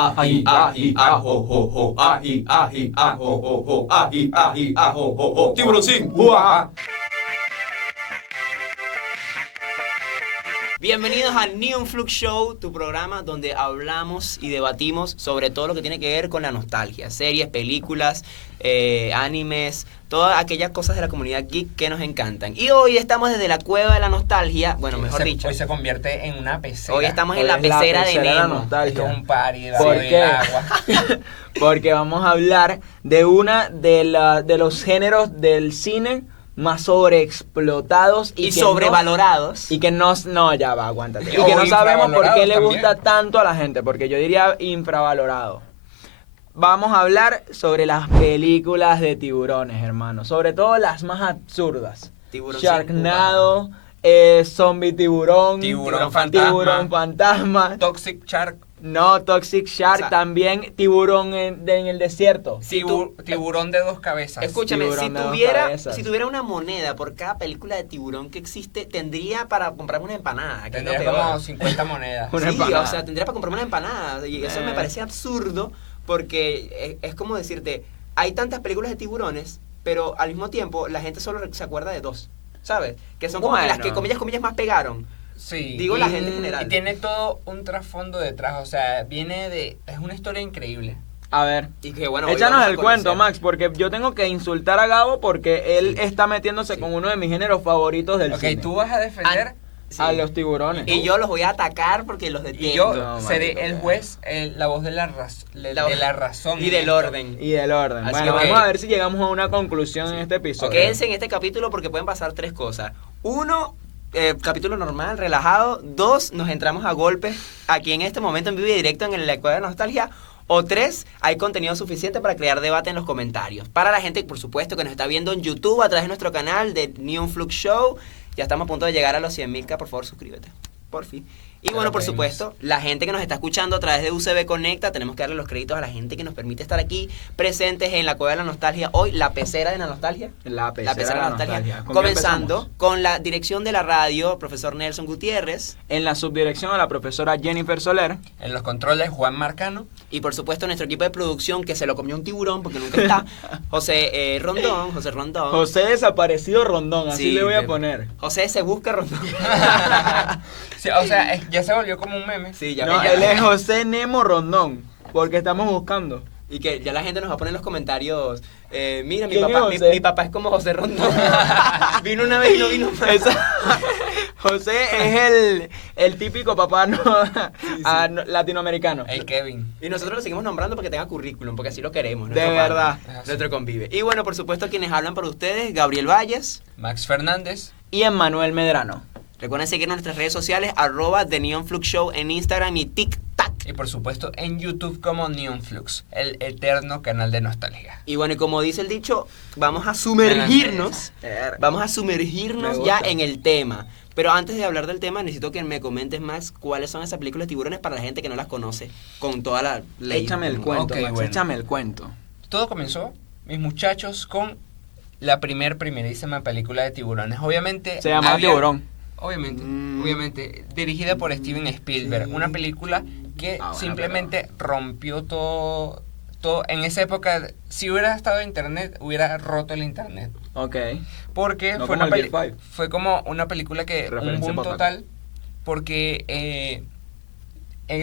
Aji, aji, ajo, jo, jo, aji, aji, ajo, jo, jo, aji, aji, ajo, jo, jo. Tiburoncín, ¡uah! Bienvenidos a Neon Flux Show, tu programa donde hablamos y debatimos sobre todo lo que tiene que ver con la nostalgia, series, películas, animes, todas aquellas cosas de la comunidad geek que nos encantan. Y hoy estamos desde la cueva de la nostalgia, bueno, mejor dicho. Hoy se convierte en una pecera. Hoy estamos en Hoy la es la pecera de pecera de la Nemo. nostalgia. Esto es un party debajo ¿Por del qué? agua. Porque vamos a hablar de una de los géneros del cine más sobreexplotados Y que sobrevalorados. y que no, ya va, aguántate. Y O que no sabemos por qué le infravalorados gusta también. tanto a la gente, porque yo diría infravalorado. Vamos a hablar sobre las películas de tiburones, hermano, sobre todo las más absurdas. Tiburón Sharknado, Zombie Tiburón, Tiburón Tiburón Fantasma. Toxic Shark. No, Toxic Shark, O sea, también tiburón en el desierto. Si tú- Tiburón de dos cabezas. Escúchame, Tiburón si de dos tuviera, cabezas. si tuviera una moneda por cada película de tiburón que existe, tendría para comprarme una empanada. Que es lo Tendría peor. como 50 monedas. Una Sí, empanada. o sea, tendría para comprarme una empanada. Y eso me parece absurdo porque es como decirte, hay tantas películas de tiburones, pero al mismo tiempo la gente solo se acuerda de dos, ¿sabes? Que son como que las que Bueno. comillas más pegaron. Sí. Digo la gente en general. Y tiene todo un trasfondo detrás. O sea, es una historia increíble. A ver, Y que bueno, hoy échanos vamos a el cuento, conocer. Max, porque yo tengo que insultar a Gabo porque él está metiéndose con uno de mis géneros favoritos del Ok, cine. tú vas a defender. Sí. A los tiburones. Y yo los voy a atacar porque los detesto. Y yo No, seré marico, el ya. juez, la voz de la razón. y del orden. Y del orden. Así Bueno, que- vamos a ver si llegamos a una conclusión en este episodio. Quédense en este capítulo porque pueden pasar tres cosas. Uno, capítulo normal, relajado. Dos, nos entramos a golpes aquí en este momento en vivo y directo en el Cueva de Nostalgia. O tres, hay contenido suficiente para crear debate en los comentarios. Para la gente, por supuesto, que nos está viendo en YouTube a través de nuestro canal de Neon Flux Show. Ya estamos a punto de llegar a los 100.000K. Por favor, suscríbete. Por fin. Y Te bueno, lo por pedimos. supuesto, la gente que nos está escuchando a través de UCB Conecta, tenemos que darle los créditos a la gente que nos permite estar aquí presentes en la Cueva de la Nostalgia. Hoy, la pecera de la nostalgia. La La pecera pecera de la nostalgia. ¿Con qué Comenzando empezamos? con la dirección de la radio, profesor Nelson Gutiérrez. En la subdirección a la profesora Jennifer Soler. En los controles, Juan Marcano. Y por supuesto nuestro equipo de producción que se lo comió un tiburón porque nunca está. José Rondón. José Desaparecido Rondón, así Sí, le voy a de- poner. José se busca Rondón. Sí, o sea, ya se volvió como un meme. Sí, ya, No, ya- él es José Nemo Rondón, porque estamos buscando. Y que ya la gente nos va a poner en los comentarios. Mira, ¿Quién es mi José? papá es como José Rondón. Vino una vez y no vino más. José es el típico papá latinoamericano. El Kevin. Y nosotros lo seguimos nombrando porque tenga currículum, porque así lo queremos. De nuestro pana, verdad. Nuestro convive. Y bueno, por supuesto, quienes hablan por ustedes, Gabriel Valles. Max Fernández. Y Emmanuel Medrano. Recuerden seguirnos en nuestras redes sociales, @The Neon Flux Show en Instagram y TikTok. Y por supuesto en YouTube como Neon Flux, el eterno canal de nostalgia. Y bueno, y como dice el dicho, vamos a sumergirnos. Vamos a Me sumergirnos ya gusta. en el tema. Pero antes de hablar del tema, necesito que me comentes más cuáles son esas películas de tiburones para la gente que no las conoce, con toda la ley. Échame el cuento, Ok, Max, bueno. échame el cuento. Todo comenzó, mis muchachos, con la primerísima película de tiburones. Obviamente Se llama Tiburón. Obviamente, dirigida por Steven Spielberg, una película que Ah, bueno, simplemente rompió todo en esa época. Si hubiera estado internet, hubiera roto el internet. Ok. Porque No fue, como una el Gear 5. fue como una película que un Referencia boom para total, porque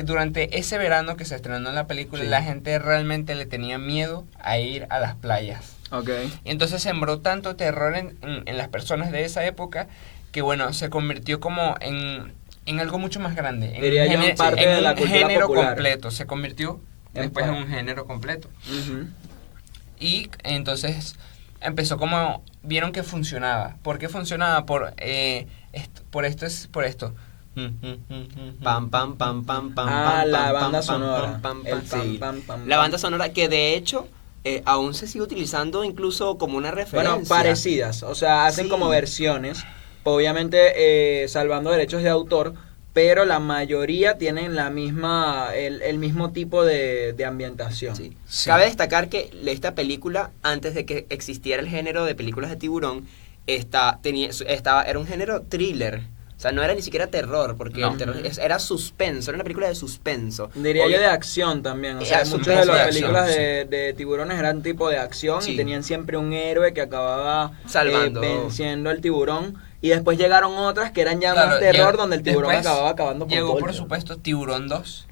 durante ese verano que se estrenó la película, Sí. la gente realmente le tenía miedo a ir a las playas. Ok. Y entonces sembró tanto terror en las personas de esa época que, bueno, se convirtió como en algo mucho más grande. Diría yo, en parte de la un cultura género popular. completo. Se convirtió después en parte. un género completo. Ujú. Y entonces empezó como, vieron que funcionaba. ¿Por qué funcionaba? Por esto. Pam, pam, pam, pam, pam, Ah, pam, la pam, banda pam, sonora. pam, pam, El pam, pam, sí. pam, pam, La pam. banda sonora que de hecho aún se sigue utilizando incluso como una referencia. Bueno, parecidas, o sea, hacen Sí. como versiones, obviamente salvando derechos de autor, pero la mayoría tienen el mismo tipo de ambientación. Sí. Sí. Cabe destacar que esta película, antes de que existiera el género de películas de tiburón, era un género thriller. O sea, no era ni siquiera terror, porque No. el terror era suspenso, era una película de suspenso. Diría Obvio- yo de acción también. O sea, Acción, muchas de las de acción, películas sí. de tiburones eran tipo de acción Sí. y tenían siempre un héroe que acababa Salvando. venciendo al tiburón. Y después llegaron otras que eran ya Claro, más terror, llegó- donde el tiburón después acababa acabando con Llegó, todo por el- supuesto, Tiburón 2.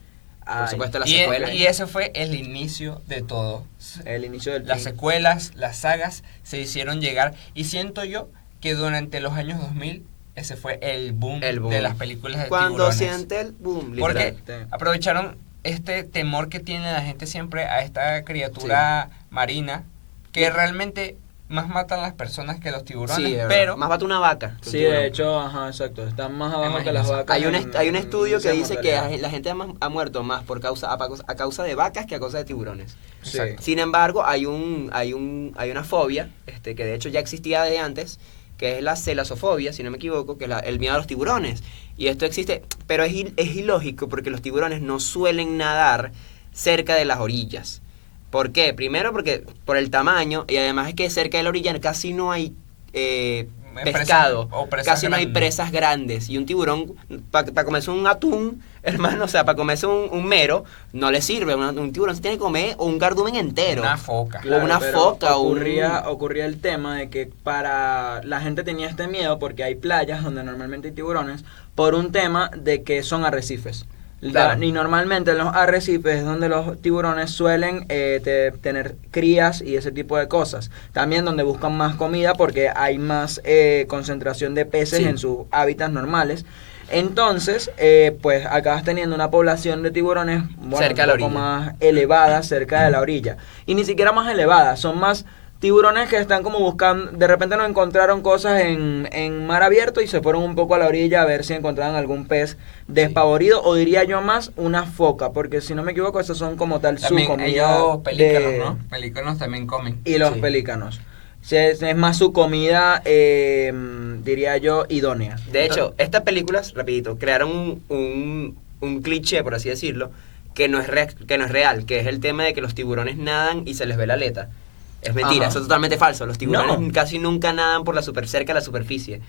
Por Ay, supuesto, la Y, secuela. y ese fue el inicio de todo. el inicio del Las fin. secuelas, las sagas se hicieron llegar. Y siento yo que durante los años 2000 ese fue el boom, El boom. de las películas de Cuando tiburones. siente el boom, Porque literal. aprovecharon este temor que tiene la gente siempre a esta criatura marina que realmente más matan las personas que los tiburones, Sí, es verdad. pero más bate una vaca. que un Sí, tiburón. de hecho, ajá, exacto. Están más abajo que las Imagínense. vacas. Hay un estudio que índice de dice que mortalidad. la gente ha muerto más a causa de vacas que a causa de tiburones. Sí. Sin embargo, hay una fobia, que de hecho ya existía de antes, que es la celasofobia, si no me equivoco, que es el miedo a los tiburones. Y esto existe, pero es ilógico porque los tiburones no suelen nadar cerca de las orillas. ¿Por qué? Primero porque por el tamaño y además es que cerca de la orilla casi no hay pescado, o presas casi no hay grandes. presas grandes. Y un tiburón, para comerse un atún, hermano, o sea, para comerse un mero, no le sirve. Un tiburón se tiene que comer un cardumen entero. una foca. Claro. una pero foca o un- ocurría el tema de que para la gente tenía este miedo porque hay playas donde normalmente hay tiburones por un tema de que son arrecifes. Claro. Y normalmente en los arrecifes es donde los tiburones suelen tener crías y ese tipo de cosas. También donde buscan más comida porque hay más concentración de peces Sí. en sus hábitats normales. Entonces, pues acabas teniendo una población de tiburones Cerca de un la poco orilla. más elevada cerca de la orilla. Y ni siquiera más elevada, son más tiburones que están como buscando, de repente no encontraron cosas en mar abierto y se fueron un poco a la orilla a ver si encontraban algún pez despavorido, o diría yo más una foca, porque si no me equivoco, esos son como tal su También comida. ellos pelícanos, de- ¿no? Pelícanos también comen. Y los Sí. pelícanos. Es más su comida, diría yo, idónea. De hecho, estas películas, rapidito, crearon un cliché, por así decirlo, que no es real, que es el tema de que los tiburones nadan y se les ve la aleta. Es mentira, Ajá. eso es totalmente falso. Los tiburones No. casi nunca nadan por cerca de la superficie.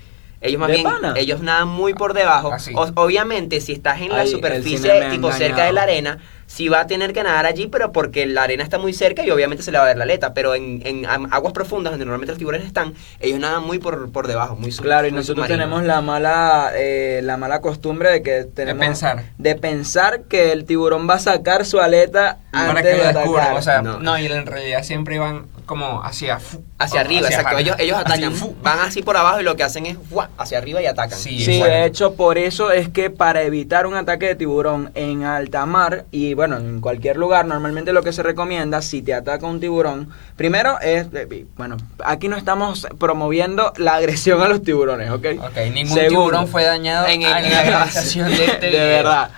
Ellos más ¿De bien, pana? ellos nadan muy por debajo. Así. Obviamente, si estás en la Ay, el cine superficie, me ha tipo cerca engañado. de la arena, sí va a tener que nadar allí, pero porque la arena está muy cerca y obviamente se le va a ver la aleta. Pero en aguas profundas, donde normalmente los tiburones están, ellos nadan muy por debajo, Claro, y muy nosotros submarinos. tenemos la mala costumbre de que tenemos de pensar que el tiburón va a sacar su aleta Para antes que de lo atacar. descubran, o sea, No. no, y en realidad siempre van como hacia Arriba, exacto. Ellos atacan, Así, van así por abajo y lo que hacen es ¡fua! Hacia arriba y atacan. Sí. Sí, Exacto. de hecho, por eso es que para evitar un ataque de tiburón en alta mar y bueno, en cualquier lugar, normalmente lo que se recomienda si te ataca un tiburón, primero es, bueno, aquí no estamos promoviendo la agresión a los tiburones, ¿ok? Ok, ningún Segundo, tiburón fue dañado en en la grabación de este de video. verdad.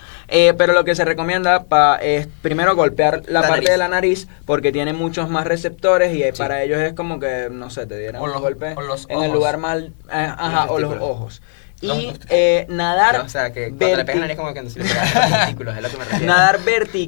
Pero lo que se recomienda es primero golpear la parte nariz. de la nariz porque tiene muchos más receptores y para ellos es como que, no sé, te dieran O un los- golpe o los en el ojos. lugar mal, ajá, o los testículos. ojos. Los Y testículos. nadar, No, o sea, que cuando le pegan la nariz como que se le pegan los testículos, es lo que me refiero. nadar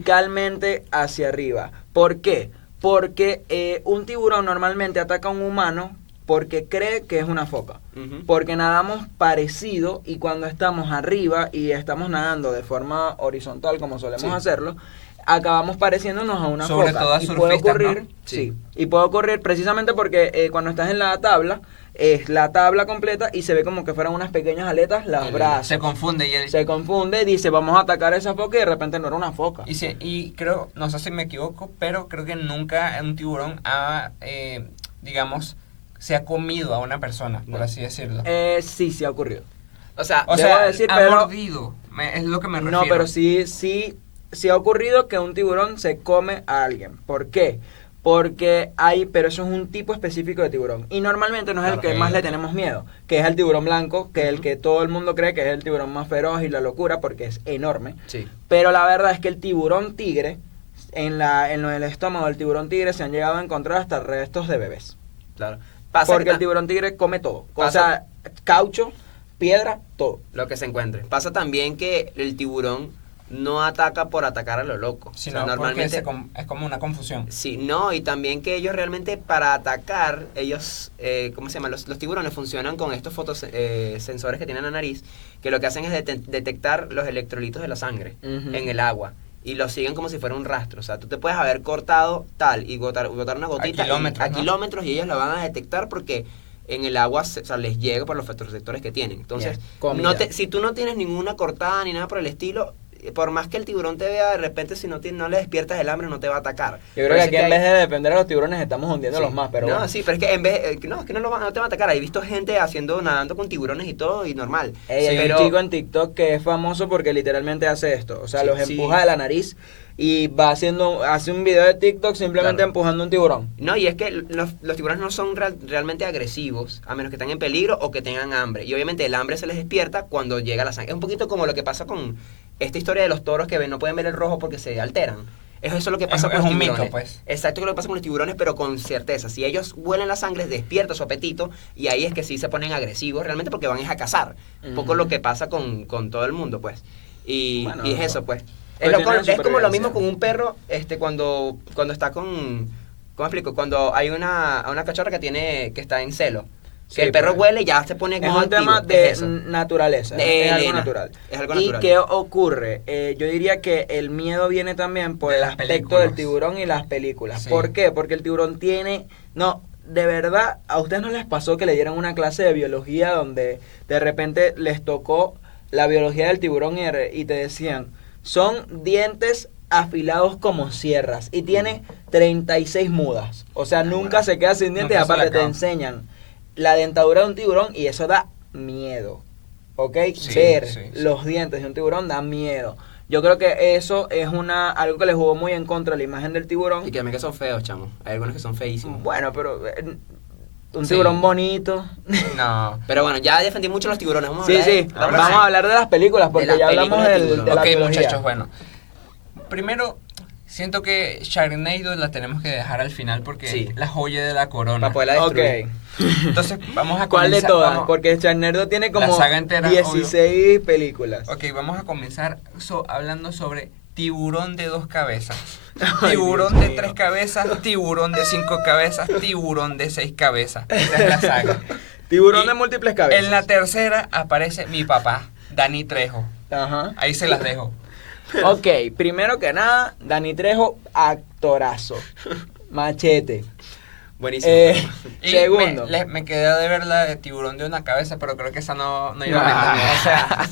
verticalmente hacia arriba. ¿Por qué? Porque un tiburón normalmente ataca a un humano porque cree que es una foca. Ujú. Porque nadamos parecido y cuando estamos arriba y estamos nadando de forma horizontal como solemos Sí. hacerlo, acabamos pareciéndonos a una Sobre foca. todo a y puede surfistas, ocurrir, ¿no? sí, y puede ocurrir precisamente porque cuando estás en la tabla, es la tabla completa y se ve como que fueran unas pequeñas aletas, las brazos. Se confunde y él, Se confunde, dice vamos a atacar a esa foca y de repente no era una foca. y creo, no sé si me equivoco, pero creo que nunca un tiburón ha, digamos, se ha comido a una persona, por No. así decirlo. Sí ha ocurrido. O sea, O debo sea, decir, ha pero- mordido, es lo que me refiero. No, pero sí ha ocurrido que un tiburón se come a alguien. ¿Por qué? Porque pero eso es un tipo específico de tiburón. Y normalmente no es el Claro, que más le ok. tenemos miedo, que es el tiburón blanco, que es el que todo el mundo cree que es el tiburón más feroz y la locura, porque es enorme. sí. Pero la verdad es que el tiburón tigre, en el estómago del tiburón tigre se han llegado a encontrar hasta restos de bebés. Claro. Pasa Porque que el tiburón tigre come todo. O Pasa- sea, caucho, piedra, todo. lo que se encuentre. Pasa también que el tiburón no ataca por atacar a lo loco. Sino o sea, normalmente porque es como una confusión. sí, no, y también que ellos realmente para atacar, ellos, ¿cómo se llama? Los tiburones funcionan con estos sensores que tienen en la nariz, que lo que hacen es detectar los electrolitos de la sangre Ujú. en el agua. Y lo siguen como si fuera un rastro. O sea, tú te puedes haber cortado tal y botar una gotita kilómetros, a ¿no? kilómetros y ellos lo van a detectar porque en el agua o sea, les llega por los fotorreceptores que tienen. Entonces, Bien, comida. si tú no tienes ninguna cortada ni nada por el estilo, por más que el tiburón te vea, de repente si no le despiertas el hambre no te va a atacar. Yo creo que aquí en vez de defender a los tiburones estamos hundiéndolos más, pero no, bueno. sí, pero es que en vez no, es que no te va a atacar. He visto gente nadando con tiburones y todo y normal. Ey, hay pero un chico en TikTok que es famoso porque literalmente hace esto. O sea, Sí, los sí. empuja de la nariz y hace un video de TikTok simplemente Claro. empujando un tiburón. no, y es que los tiburones no son realmente agresivos, a menos que estén en peligro o que tengan hambre. Y obviamente el hambre se les despierta cuando llega la sangre. Es un poquito como lo que pasa con esta historia de los toros que no pueden ver el rojo porque se alteran. Eso es lo que pasa Es con los un mito, tiburones. pues. Exacto, lo que pasa con los tiburones, pero con certeza. Si ellos huelen la sangre, despierta su apetito y ahí es que sí se ponen agresivos realmente porque van a cazar. Un poco Ujú. lo que pasa con todo el mundo, pues. Y Bueno, es eso, pues. cuestiones de Es como lo mismo supervivencia. con un perro cuando está con... ¿Cómo explico? Cuando hay una cachorra que está en celo. Que Sí, el perro pues. huele y ya se pone Es como un activo. tema Es de eso. naturaleza, De es algo Elena. natural. Es algo ¿Y natural. qué ocurre? Yo diría que el miedo viene también por De el las aspecto películas. del tiburón y las películas. Sí. ¿Por qué? Porque el tiburón tiene... No, de verdad, ¿a ustedes no les pasó que le dieran una clase de biología donde de repente les tocó la biología del tiburón y te decían, son dientes afilados como sierras y tiene 36 mudas? O sea, nunca se queda sin dientes y Nunca se le aparte te acaba. enseñan la dentadura de un tiburón y eso da miedo, ¿ok? Sí, Ver sí, sí. los dientes de un tiburón da miedo. Yo creo que eso es algo que le jugó muy en contra a la imagen del tiburón. Y que también que son feos, chamo. Hay algunos que son feísimos. Bueno, pero un Sí. tiburón bonito. No. Pero bueno, ya defendí mucho los tiburones. Vamos a Sí, hablar sí, ahora vamos a hablar de las películas porque las ya hablamos películas de de tiburón. la Ok, biología. muchachos, bueno. Primero, siento que Sharknado la tenemos que dejar al final porque Sí. es la joya de la corona. Para poderla destruir. Ok. Entonces, vamos a ¿Cuál de comenzar. todas? vamos- Porque Charnero tiene como saga entera, 16 películas. Ok, vamos a comenzar hablando sobre tiburón de 2 cabezas. Ay, Tiburón Dios de mío. 3 cabezas, tiburón de 5 cabezas, tiburón de 6 cabezas. Esa es la saga. Tiburón Y de múltiples cabezas. En la tercera aparece mi papá, Dani Trejo. Ajá. Ahí se las dejo. Ok, primero que nada, Dani Trejo, actorazo. Machete. Buenísimo. Y Segundo. me quedé de ver la de tiburón de una cabeza, pero creo que esa no iba a Ah. vender. O sea,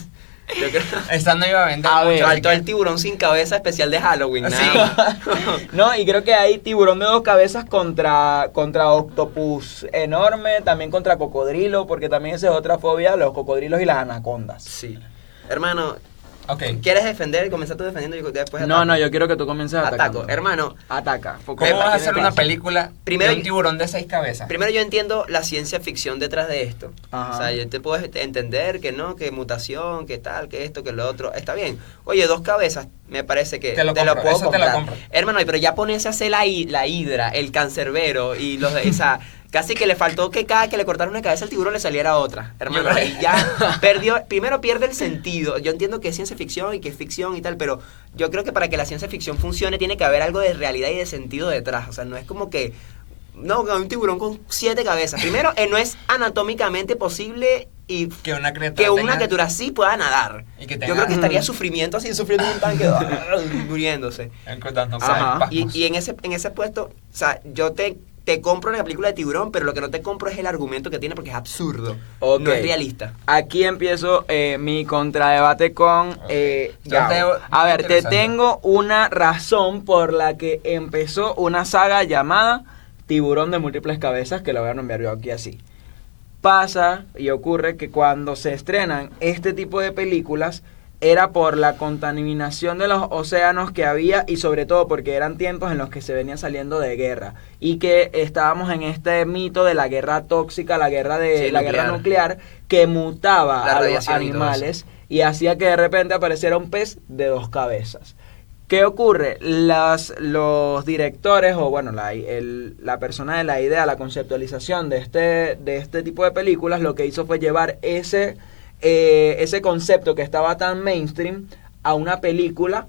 Yo creo esa no iba a vender A mucho. ver, así faltó que- el tiburón sin cabeza especial de Halloween. Sí. Nada más. No, y creo que hay tiburón de 2 cabezas contra octopus enorme, también contra cocodrilo, porque también esa es otra fobia, los cocodrilos y las anacondas. Sí. Hermano, Ok. ¿quieres defender? Comenzar tú defendiendo y después No, ataco. no, yo quiero que tú comiences Ataco. atacando. Hermano, Ataca. ¿Cómo vas a tiene hacer una clase. película Primero de un yo- tiburón de 6 cabezas? primero yo entiendo la ciencia ficción detrás de esto. Ajá. O sea, yo te puedo entender que no, que mutación, que tal, que esto, que lo otro. Está bien. Oye, 2 cabezas, me parece que Te lo lo compro, puedo eso te lo comprar. compro. Hermano, pero ya ponerse a hacer la hidra, el cancerbero y los de esa... Casi que le faltó que cada que le cortaran una cabeza al tiburón le saliera otra. Hermano, Yo- ahí ya primero pierde el sentido. Yo entiendo que es ciencia ficción y que es ficción y tal, pero yo creo que para que la ciencia ficción funcione tiene que haber algo de realidad y de sentido detrás. O sea, no es como que... No, un tiburón con 7 cabezas. Primero, no es anatómicamente posible y Que una criatura que una tenga- criatura sí pueda nadar. Y que Yo tenga- creo que estaría sufrimiento así, sufriendo en un tanque, muriéndose. encontrando Ajá. espasmos. Y en ese puesto, o sea, yo te compro la película de tiburón, pero lo que no te compro es el argumento que tiene porque es absurdo. Ok. No es realista. Aquí empiezo mi contradebate con Gabo. Entonces, A ver, te interesante. tengo una razón por la que empezó una saga llamada Tiburón de múltiples cabezas, que lo voy a nombrar yo aquí así. Pasa y ocurre que cuando se estrenan este tipo de películas era por la contaminación de los océanos que había y sobre todo porque eran tiempos en los que se venía saliendo de guerra y que estábamos en este mito de la guerra tóxica, la guerra Sí, la guerra nuclear. nuclear que mutaba La a los radiación y todo animales y hacía que de repente apareciera un pez de 2 cabezas. ¿Qué ocurre? Los directores, o bueno, la persona de la idea, la conceptualización de este tipo de películas, lo que hizo fue llevar ese concepto que estaba tan mainstream a una película,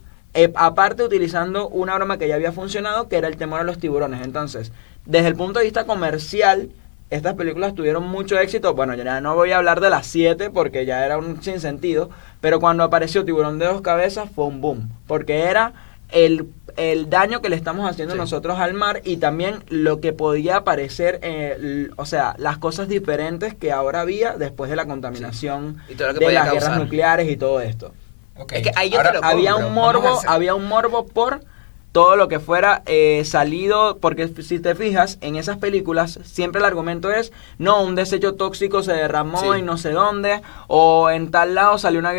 aparte utilizando una broma que ya había funcionado, que era el temor a los tiburones. Entonces, desde el punto de vista comercial, estas películas tuvieron mucho éxito. Bueno, ya no voy a hablar de las 7 porque ya era un sinsentido, pero cuando apareció Tiburón de 2 cabezas fue un boom, porque era el daño que le estamos haciendo nosotros al mar y también lo que podía parecer, o sea, las cosas diferentes que ahora había después de la contaminación Y todo lo que de podía las guerras causar. nucleares y todo esto. Ok, Es que ahí yo ahora te lo Había compro. un Vamos a morbo, hacer- había un morbo por todo lo que fuera salido, porque si te fijas, en esas películas siempre el argumento es, no, un desecho tóxico se derramó Sí. en no sé dónde, o en tal lado salió una...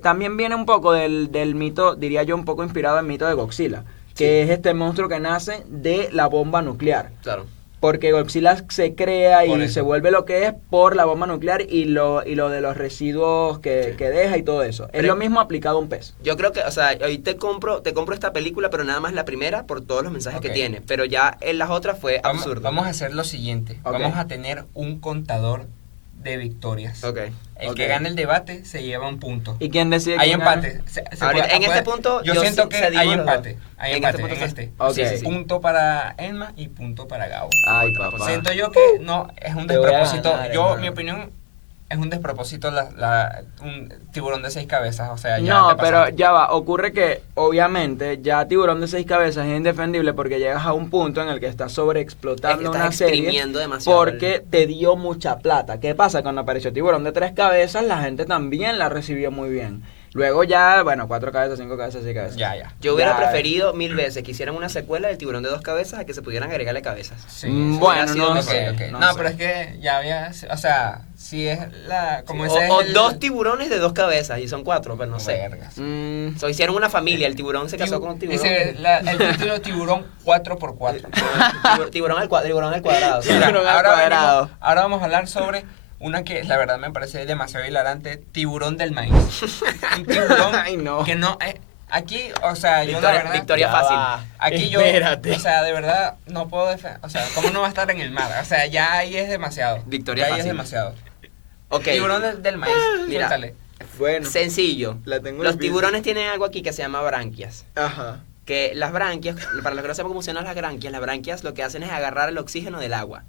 también viene un poco del mito, diría yo, un poco inspirado en el mito de Godzilla, que es este monstruo que nace de la bomba nuclear. Claro. Porque Godzilla se crea Por y eso. se vuelve lo que es por la bomba nuclear y lo de los residuos que deja y todo eso. Es Pero- lo mismo aplicado a un pez. Yo creo que, o sea, hoy te compro esta película, pero nada más la primera por todos los mensajes Ok. que tiene. Pero ya en las otras fue absurdo. Vamos a hacer lo siguiente. Ok. Vamos a tener un contador de victorias. Ok. El Ok. que gane el debate se lleva un punto. ¿Y quién decide Hay quién gana? empate. Ahorita, en este punto, yo yo siento sí- que cedimos hay los empate. dos. Hay En empate este punto en sí. este. Ok. Sí, sí, sí. Punto para Emma y punto para Gabo. Ay, Puta, papá. Siento yo que no, es un Te voy a despropósito. ganar, Yo, hermano. mi opinión, es un despropósito un tiburón de 6 cabezas. O sea, ya No, te pero pasaste. ya va, ocurre que obviamente ya Tiburón de 6 cabezas es indefendible porque llegas a un punto en el que estás Es sobreexplotando que estás una serie exprimiendo demasiado porque te dio mucha plata. ¿Qué pasa? Cuando apareció Tiburón de 3 cabezas, la gente también la recibió muy bien. Luego ya, bueno, 4 cabezas, 5 cabezas, 6 cabezas. Ya. Yo hubiera Ya. preferido 1000 veces que hicieran una secuela del tiburón de 2 cabezas a que se pudieran agregarle cabezas. Sí, Bueno, hubiera sido no mejor. sé. Ok. no No, sé. pero es que ya había, o sea, si es la, como Sí, ese o es el- dos tiburones de 2 cabezas y son 4, pero no sé. Vergas. So, hicieron una familia, el tiburón se casó con un tiburón. Dice el título tiburón 4x4. Tiburón al cuadrado. sí. Mira, Tiburón al cuadrado. ahora vamos a hablar sobre una que la verdad me parece demasiado hilarante, tiburón del maíz. Un tiburón Ay, no. que no aquí, o sea, yo la Victoria, verdad victoria Ya fácil. va. aquí yo, Espérate. o sea, de verdad no puedo o sea, ¿cómo no va a estar en el mar? O sea, ya ahí es demasiado. Victoria ya ahí es fácil. demasiado. Ok. Tiburón del maíz, Mira. suéltale. Bueno, Sencillo. la tengo Los difícil. tiburones tienen algo aquí que se llama branquias. Ajá. Que las branquias, para los que no sepan cómo funcionan las branquias lo que hacen es agarrar el oxígeno del agua.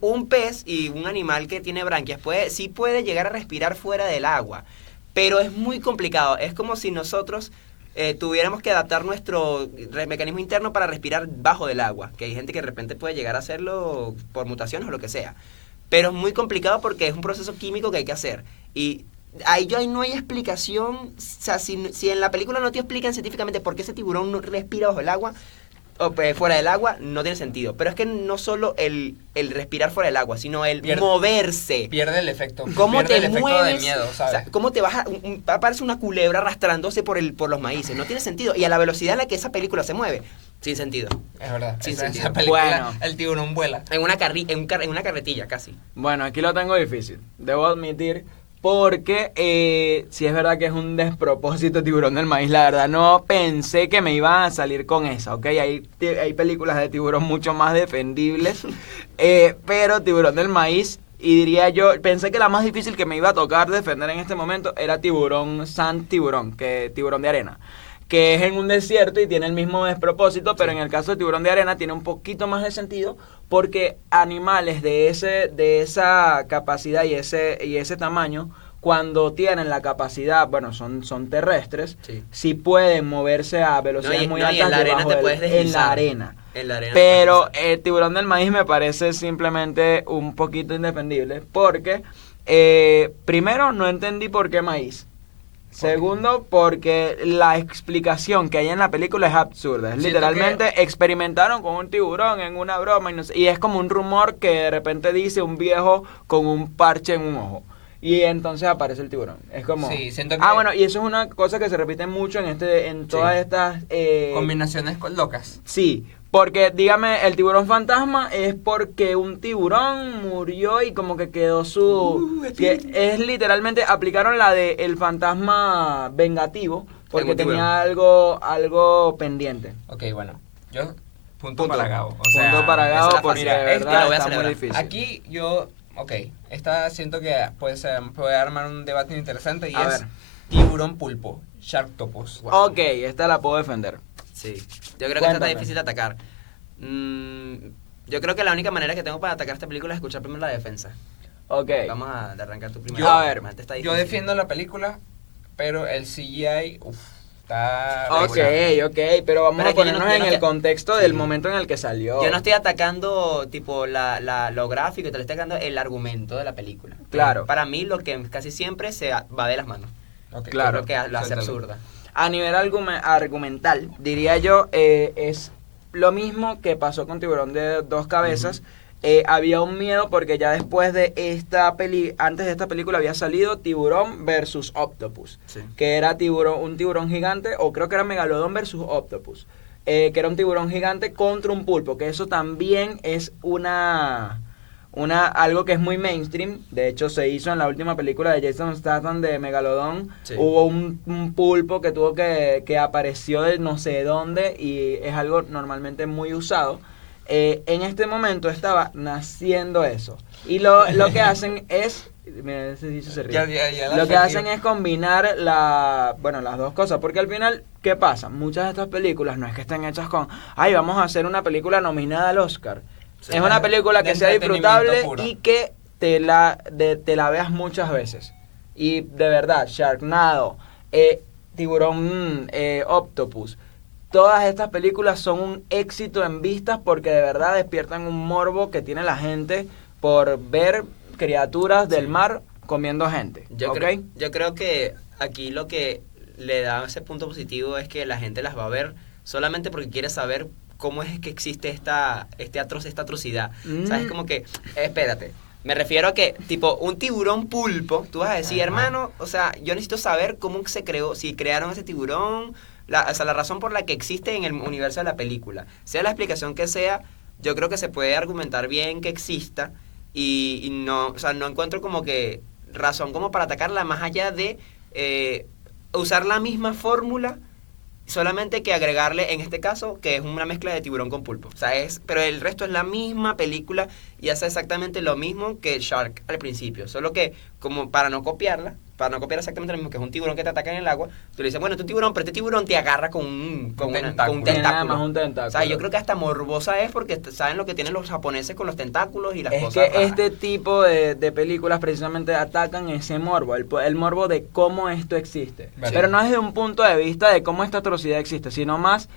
Un pez y un animal que tiene branquias sí puede llegar a respirar fuera del agua, pero es muy complicado. Es como si nosotros tuviéramos que adaptar nuestro mecanismo interno para respirar bajo del agua, que hay gente que de repente puede llegar a hacerlo por mutaciones o lo que sea. Pero es muy complicado porque es un proceso químico que hay que hacer. Y ahí no hay explicación. O sea, si en la película no te explican científicamente por qué ese tiburón no respira bajo el agua o fuera del agua, no tiene sentido. Pero es que no solo el respirar fuera del agua, sino el moverse. Pierde el efecto. ¿Cómo pierde te el efecto mueves? de miedo, O ¿sabes? sea, ¿cómo te vas a... aparece una culebra arrastrándose por los maíces. No tiene sentido. Y a la velocidad en la que esa película se mueve, sin sentido. Es verdad. Sin esa sentido. película, Bueno. el tiburón vuela. En una carretilla casi. Bueno, aquí lo tengo difícil, debo admitir, porque sí es verdad que es un despropósito Tiburón del Maíz, la verdad no pensé que me iban a salir con esa, ¿ok? Hay películas de tiburón mucho más defendibles, pero Tiburón del Maíz, y diría yo, pensé que la más difícil que me iba a tocar defender en este momento era Tiburón Sand Tiburón, que Tiburón de Arena, que es en un desierto y tiene el mismo despropósito, pero en el caso de Tiburón de Arena tiene un poquito más de sentido porque animales de esa capacidad y ese tamaño, cuando tienen la capacidad, bueno, son terrestres, Sí. pueden moverse a velocidades muy y altas en la arena debajo te puedes en deslizar. la arena. En la arena. Pero te puedes Tiburón del Maíz me parece simplemente un poquito indefendible porque, primero, no entendí por qué maíz. Segundo, porque la explicación que hay en la película es absurda. Es Siento literalmente experimentaron con un tiburón en una broma y, no sé, y es como un rumor que de repente dice un viejo con un parche en un ojo. Y entonces aparece el tiburón. Es como... Sí, siento que- Ah, bueno, y eso es una cosa que se repite mucho en todas estas... Combinaciones locas. Sí, porque dígame, el tiburón fantasma es porque un tiburón murió y como que quedó que es literalmente, aplicaron la de el fantasma vengativo porque un tiburón. tenía algo pendiente. Ok, bueno. Yo, Punto. punto para Gabo. O Punto sea, para esa Gabo era porque fácil. de Mira, esta verdad la voy a está muy celebrar. difícil. aquí yo, ok, esta siento que puede armar un debate interesante y A es ver. Tiburón pulpo, Sharktopus. Wow. Ok, esta la puedo defender. Sí, yo creo que esta Cuéntame. está difícil de atacar. Yo creo que la única manera que tengo para atacar esta película es escuchar primero la defensa. Ok. Vamos a arrancar tu primero. A ver, Está Yo difícil. defiendo la película, pero el CGI, está... Ok, ok, pero vamos Pero a es que yo no- ponernos yo en no el te- contexto Sí. del momento en el que salió. Yo no estoy atacando tipo lo gráfico, te lo estoy atacando el argumento de la película. Claro. Para mí lo que casi siempre va de las manos. Ok, Claro. Que es lo que lo hace Suéltalo. absurda. A nivel argumental, diría yo, es lo mismo que pasó con Tiburón de dos cabezas. Había un miedo porque ya después de antes de esta película había salido Tiburón versus Octopus, Sí. que era un tiburón gigante, o creo que era Megalodón versus Octopus, que era un tiburón gigante contra un pulpo, que eso también es algo que es muy mainstream. De hecho, se hizo en la última película de Jason Statham de Megalodón. Sí. Hubo un pulpo que apareció de no sé dónde y es algo normalmente muy usado. En este momento estaba naciendo eso. Y lo que hacen es... Mira, ese dicho se ríe. Ya la Lo que defendí. hacen es combinar las dos cosas, porque al final, ¿qué pasa? Muchas de estas películas no es que estén hechas con, ay, vamos a hacer una película nominada al Oscar. Sí. Es una película que De sea entretenimiento disfrutable puro. y que te la veas muchas veces. Y de verdad, Sharknado, Tiburón, Octopus, todas estas películas son un éxito en vistas porque de verdad despiertan un morbo que tiene la gente por ver criaturas del mar comiendo gente. Yo, ¿Ok? yo creo que aquí lo que le da ese punto positivo es que la gente las va a ver solamente porque quiere saber cómo es que existe esta atrocidad. ¿Sabes? Como que, espérate, me refiero a que, tipo, un tiburón pulpo, tú vas a decir, Ajá. hermano, o sea, yo necesito saber cómo se creó, si crearon ese tiburón, o sea, la razón por la que existe en el universo de la película. Sea la explicación que sea, yo creo que se puede argumentar bien que exista y no, o sea, no encuentro como que razón como para atacarla más allá de usar la misma fórmula, solamente que agregarle, en este caso, que es una mezcla de tiburón con pulpo. O sea, pero el resto es la misma película y hace exactamente lo mismo que Shark al principio. Solo que, como para no copiar exactamente lo mismo, que es un tiburón que te ataca en el agua, tú le dices, bueno, es un tiburón, pero este tiburón te agarra con un tentáculo. Tiene nada tentáculo. más un tentáculo. O sea, yo creo que hasta morbosa es porque saben lo que tienen los japoneses con los tentáculos y las Es cosas que raras. este tipo de películas precisamente atacan ese morbo, el morbo de cómo esto existe. Vale. Pero no es desde un punto de vista de cómo esta atrocidad existe, sino más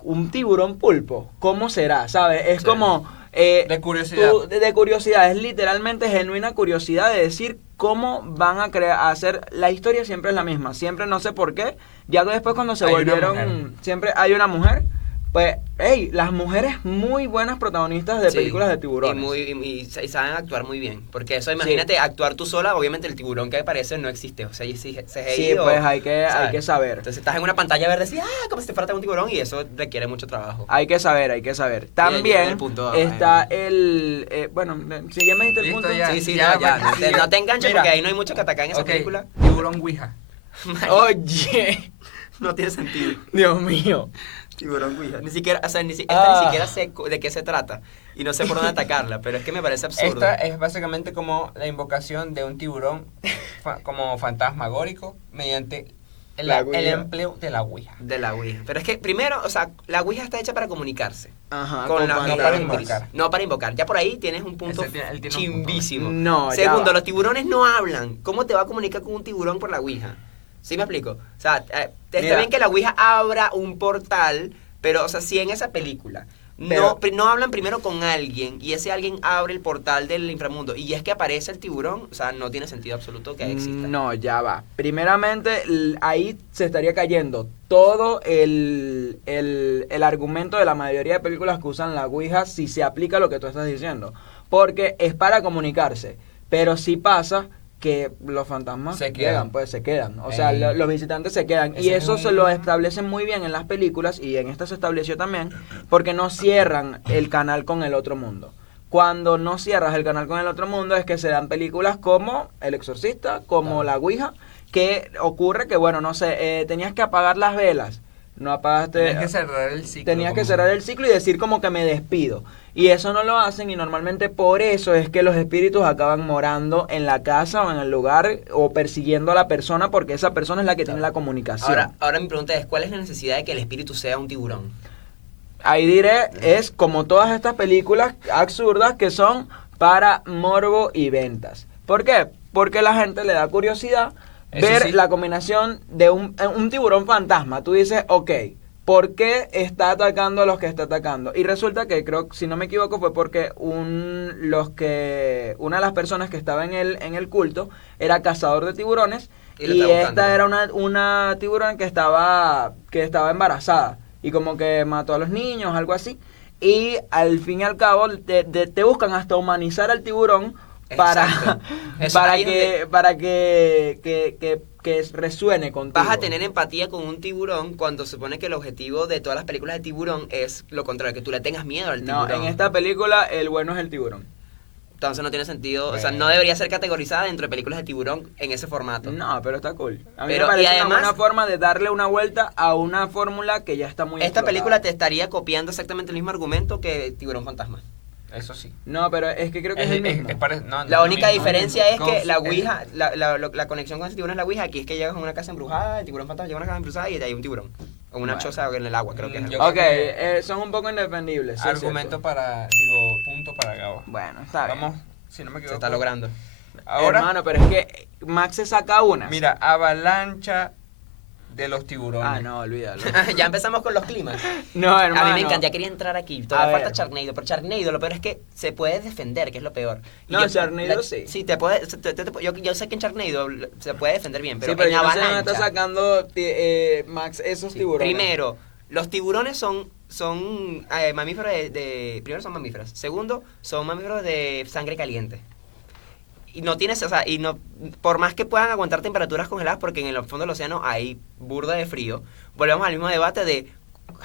un tiburón pulpo. ¿Cómo será? ¿Sabes? Es Sí. como... De curiosidad. de curiosidad, es literalmente genuina curiosidad de decir cómo van a hacer. La historia siempre es la misma, siempre no sé por qué. Ya después cuando se Hay una volvieron, mujer. siempre hay una mujer. Pues, hey, las mujeres muy buenas protagonistas de Sí, películas de tiburones. Y saben actuar muy bien. Porque eso, imagínate, actuar tú sola, obviamente el tiburón que aparece no existe. O sea, CGI Sí, pues hay ¿sabes? que saber. Entonces estás en una pantalla verde así, como si te fuera un tiburón y eso requiere mucho trabajo. Hay que saber, hay que saber. llega el También punto, está el... bueno, si ya me diste el Listo, punto. ya. Sí, sí, ya, no, ya. bueno, No te enganches Mira. porque ahí no hay mucho que atacar en esa Ok, película. Tiburón Ouija. Oye, No tiene sentido. Dios mío. Tiburón Ouija. Ni siquiera, o sea, esta Ah. ni siquiera sé de qué se trata. Y no sé por dónde atacarla, pero es que me parece absurdo. Esta es básicamente como la invocación de un tiburón como fantasmagórico mediante el La Ouija. empleo de la Ouija. De la Ouija. Pero es que primero, o sea, la Ouija está hecha para comunicarse. Ajá, Con la, no con para la- invocar. No para invocar. Ya por ahí tienes un punto Él tiene un punto. chimbísimo. No, ya Segundo, va. los tiburones no hablan. ¿Cómo te va a comunicar con un tiburón por la Ouija? ¿Sí me explico? O sea, está Mira. bien que la Ouija abra un portal, pero, o sea, si en esa película Pero- no hablan primero con alguien y ese alguien abre el portal del inframundo y es que aparece el tiburón, o sea, no tiene sentido absoluto que exista. No, ya va. Primeramente, ahí se estaría cayendo todo el argumento de la mayoría de películas que usan la Ouija si se aplica lo que tú estás diciendo. Porque es para comunicarse. Pero sí pasa que los fantasmas Se quedan. llegan, pues se quedan. O sea, Ey. los visitantes se quedan. Y Ese eso es se un- lo establecen muy bien en las películas y en esta se estableció también porque no cierran el canal con el otro mundo. Cuando no cierras el canal con el otro mundo es que se dan películas como El Exorcista, como Claro. La Ouija, que ocurre que, bueno, no sé, tenías que apagar las velas. no apagaste... Tenías que cerrar el ciclo. Tenías que como- cerrar el ciclo y decir como que me despido. Y eso no lo hacen y normalmente por eso es que los espíritus acaban morando en la casa o en el lugar o persiguiendo a la persona porque esa persona es la que tiene la comunicación. Ahora mi pregunta es, ¿cuál es la necesidad de que el espíritu sea un tiburón? Ahí diré, es como todas estas películas absurdas que son para morbo y ventas. ¿Por qué? Porque la gente le da curiosidad Eso ver sí. la combinación de un tiburón fantasma. Tú dices, ok, ¿por qué está atacando a los que está atacando? Y resulta que creo, si no me equivoco, fue porque una de las personas que estaba en el culto era cazador de tiburones Y lo y estaba esta buscando. era una tiburón que estaba embarazada y como que mató a los niños, algo así. Y al fin y al cabo te buscan hasta humanizar al tiburón para, Exacto. Eso ahí es para que resuene contigo. Vas a tener empatía con un tiburón cuando se supone que el objetivo de todas las películas de tiburón es lo contrario, que tú le tengas miedo al No, tiburón. en esta película el bueno es el tiburón. Entonces no tiene sentido, o sea, Bueno. no debería ser categorizada dentro de películas de tiburón en ese formato. No, pero está cool. A mí Pero, me parece y además- una buena forma de darle una vuelta a una fórmula que ya está muy Esta explotada. película te estaría copiando exactamente el mismo argumento que Tiburón Fantasma. Eso sí. No, pero es que creo que es el mismo. No, La no, única mismo. diferencia es que la Ghost, Ouija, la conexión con ese tiburón es la Ouija, aquí es que llegas a una casa embrujada, el tiburón fantasma llega a una casa embrujada y hay un tiburón. O una Bueno. choza en el agua, creo que es. Yo Ok, creo son un poco indefendibles. sí, es Argumento cierto. punto para Gabo. Bueno, está bien. Vamos, si no me equivoco. Se está logrando. Ahora, Hermano, pero es que Max se saca una. mira, avalancha de los tiburones. Ah, no, olvídalo. Ya empezamos con los climas. No, hermano. A mí me encanta, ya quería entrar aquí. A Todavía falta ver. Sharknado, pero Sharknado lo peor es que se puede defender, que es lo peor. Y No, Sharknado sí. Sí, te puede, yo sé que en Sharknado se puede defender bien, pero, sí, pero en yo no sé dónde avalancha. está sacando Max esos Sí, tiburones. primero, los tiburones son mamíferos primero son mamíferos. Segundo, son mamíferos de sangre caliente. Y no tienes, o sea, y no, por más que puedan aguantar temperaturas congeladas, porque en el fondo del océano hay burda de frío, volvemos al mismo debate de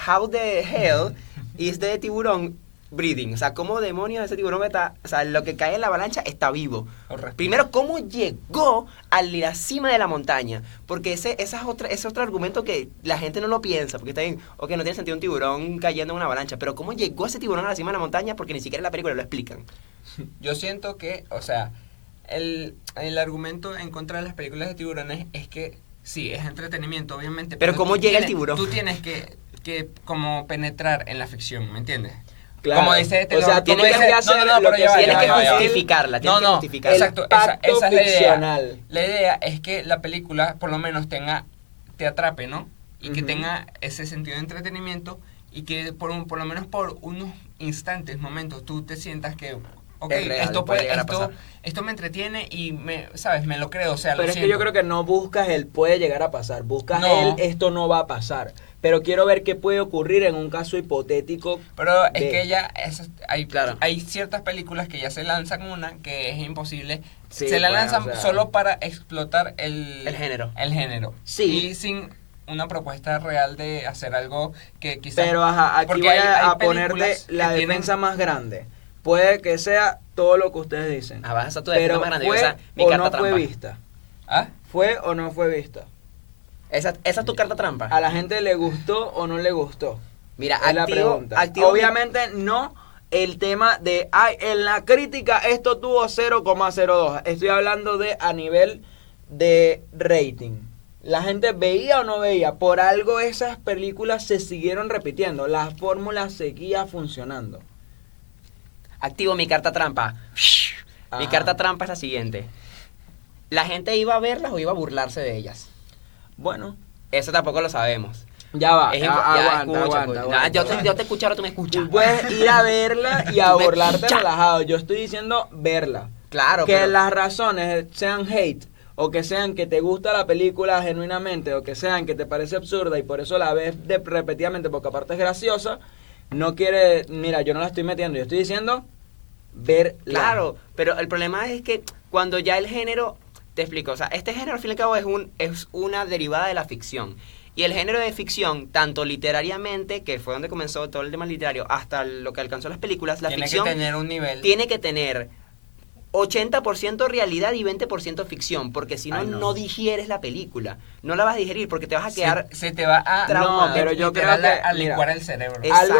how the hell is the tiburón breathing. O sea, ¿cómo demonios ese tiburón está, o sea, lo que cae en la avalancha está vivo? O respira. Primero, ¿cómo llegó a la cima de la montaña? Porque ese es otro argumento que la gente no lo piensa, porque está bien, ok, no tiene sentido un tiburón cayendo en una avalancha, pero ¿cómo llegó ese tiburón a la cima de la montaña? Porque ni siquiera en la película lo explican. Yo siento que, o sea, el argumento en contra de las películas de tiburones es que sí, es entretenimiento, obviamente. Pero ¿cómo tú llega el tienes- tiburón? Tú tienes que como penetrar en la ficción, ¿me entiendes? Claro. Como dice O sea, tú tienes tienes que que hacer no, lo pero que ya va, Tienes ya que va, ya va. justificarla, tienes que justificarla. el Exacto, pacto esa es la idea. ficcional. La idea es que la película por lo menos te atrape, ¿no? Y que Ujú. tenga ese sentido de entretenimiento y que por lo menos por unos instantes, momentos, tú te sientas que, ok, Es real, esto puede llegar a pasar. esto me entretiene y ¿sabes? Me lo creo, o sea, Pero lo es que siento. yo creo que no buscas el puede llegar a pasar, buscas No. el esto no va a pasar. Pero quiero ver qué puede ocurrir en un caso hipotético. Pero es de- que Claro. hay ciertas películas que ya se lanzan una que es imposible. Sí, se la bueno, lanzan o sea. solo para explotar el género. El género. Sí. Y sin una propuesta real de hacer algo que quizás... Pero ajá, aquí porque voy hay a ponerle películas la que tienen- defensa más grande. Puede que sea todo lo que ustedes dicen. Ah, vas a hacer tu defensa pero más grande. fue O sea, mi o carta no trampa. fue vista. ¿Ah? ¿Fue o no fue vista? Esa es tu carta trampa. ¿A la gente le gustó o no le gustó? Mira, Es la pregunta. activo Obviamente no el tema de, ay, en la crítica esto tuvo 0,02. Estoy hablando de a nivel de rating. La gente veía o no veía. Por algo esas películas se siguieron repitiendo. La fórmula seguía funcionando. activo mi carta trampa. Mi Ajá. carta trampa es la siguiente. ¿La gente iba a verlas o iba a burlarse de ellas? Bueno, Eso tampoco lo sabemos. ya va. Es ya, ya, aguanta, escucha, aguanta, escucha. aguanta, Yo aguanta. te escucho, ahora tú me escuchas. Tú puedes ir a verla y a Tú me burlarte escuchas. relajado. Yo estoy diciendo verla. Claro, Que pero- las razones sean hate o que sean que te gusta la película genuinamente o que sean que te parece absurda y por eso la ves repetidamente porque aparte es graciosa, no quiere, mira, yo no la estoy metiendo, yo estoy diciendo verla. Claro, pero el problema es que cuando ya el género, te explico, o sea, este género al fin y al cabo es una derivada de la ficción. Y el género de ficción, tanto literariamente, que fue donde comenzó todo el tema literario, hasta lo que alcanzó las películas, la Tiene ficción que tener un nivel... tiene que tener 80% realidad y 20% ficción, porque si no, Ay, no. no digieres la película. No la vas a digerir porque te vas a quedar... Se te va a traumado. No, pero yo creo literal que, a mira, licuar el cerebro. Exacto.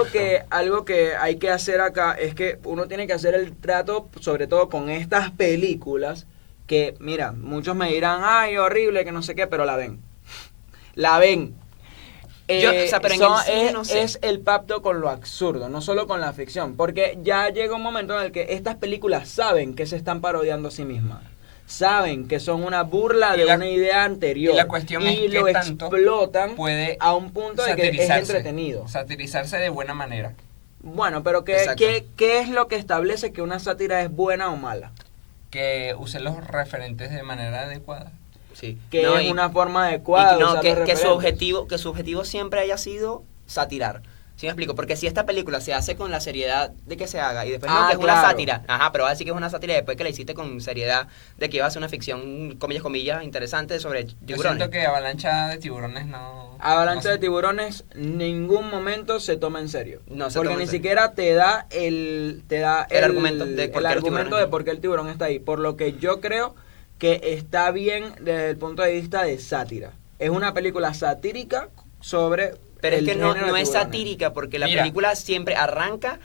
algo que hay que hacer acá es que uno tiene que hacer el trato, sobre todo con estas películas, que, mira, muchos me dirán, ay, horrible, que no sé qué, pero la ven. La ven. O sea, pero en el cine no sé. Es el pacto con lo absurdo, no solo con la ficción, porque ya llega un momento en el que estas películas saben que se están parodiando a sí mismas. Saben que son una burla Y de la- una idea anterior. y la cuestión es y qué lo tanto explotan puede a un punto de que es satirizarse. entretenido. Satirizarse de buena manera. Bueno, pero Exacto. ¿qué es lo que establece que una sátira es buena o mala? Que use los referentes de manera adecuada. Sí. Que No, es y- una forma y adecuada de no, usar que los su referentes. objetivo siempre haya sido satirar. ¿Sí me explico? Porque si esta película se hace con la seriedad de que se haga y después no, Ah, que es una claro. sátira, ajá, pero va a decir que es una sátira después que la hiciste con seriedad de que iba a ser una ficción, comillas, comillas, interesante sobre Yo tiburones. siento que Avalancha de Tiburones no... Avalancha no de sé. tiburones, ningún momento se toma en serio. No se porque toma ni en serio. siquiera te da el argumento de por qué el tiburón argumento es de ahí. por qué el tiburón está ahí. Por lo que yo creo que está bien desde el punto de vista de sátira. Es una película satírica sobre Pero es el que no, género no de es tiburones. satírica porque la Mira. película siempre arranca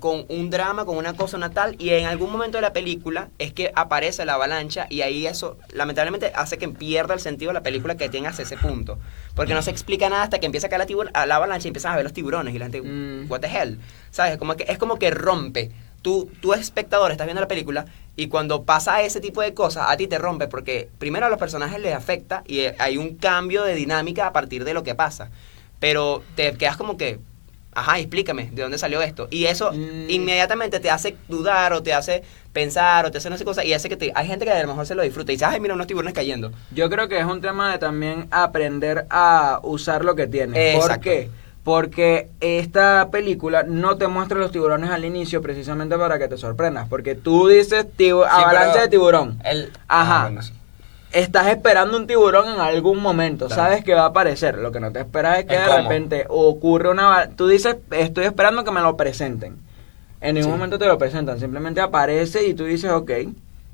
con un drama, con una cosa natal y en algún momento de la película es que aparece la avalancha y ahí eso lamentablemente hace que pierda el sentido de la película que tenga hasta ese punto. Porque no se explica nada hasta que empieza a caer la avalancha y empiezas a ver los tiburones y la gente, what the hell, ¿sabes? Es como que rompe. Tú espectador estás viendo la película y cuando pasa ese tipo de cosas a ti te rompe porque primero a los personajes les afecta y hay un cambio de dinámica a partir de lo que pasa. Pero te quedas como que, ajá, explícame, ¿de dónde salió esto? Y eso inmediatamente te hace dudar o te hace pensar o te hace no sé cosas y hace que hay gente que a lo mejor se lo disfruta y dice, ay, mira unos tiburones cayendo. Yo creo que es un tema de también aprender a usar lo que tienes. ¿Por Exacto. qué? Porque esta película no te muestra los tiburones al inicio precisamente para que te sorprendas. Porque tú dices avalancha pero de tiburón. Ajá. Bueno, sí. Estás esperando un tiburón en algún momento. Claro. Sabes que va a aparecer. Lo que no te esperas es que El de cómo. repente ocurre tú dices, estoy esperando que me lo presenten. En ningún Sí. momento te lo presentan. Simplemente aparece y tú dices, ok.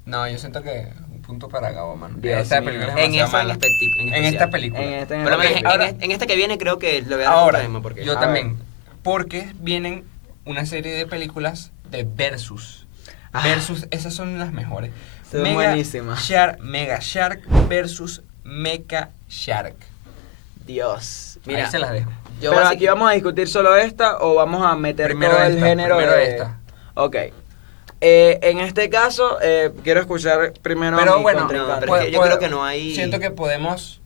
No, yo siento que un punto para Gabo, mano. Dios Esta mío. película es En demasiado esa mala. en En especial. esta película. En Por lo menos ahora- en esta que viene creo que lo voy a dar Ahora, otro tema porque yo A también. Porque vienen una serie de películas de Versus. Ah. Versus, esas son las mejores. Son buenísimas. Mega Shark versus Mecha Shark. Dios. Mira, Ahí se las dejo. yo Pero basic- aquí vamos a discutir solo esta o vamos a meter Primero todo el esta, género primero de esta. Ok. En este caso, quiero escuchar primero a Pero mi bueno, contrincante. pero es que yo creo que no hay- Siento que podemos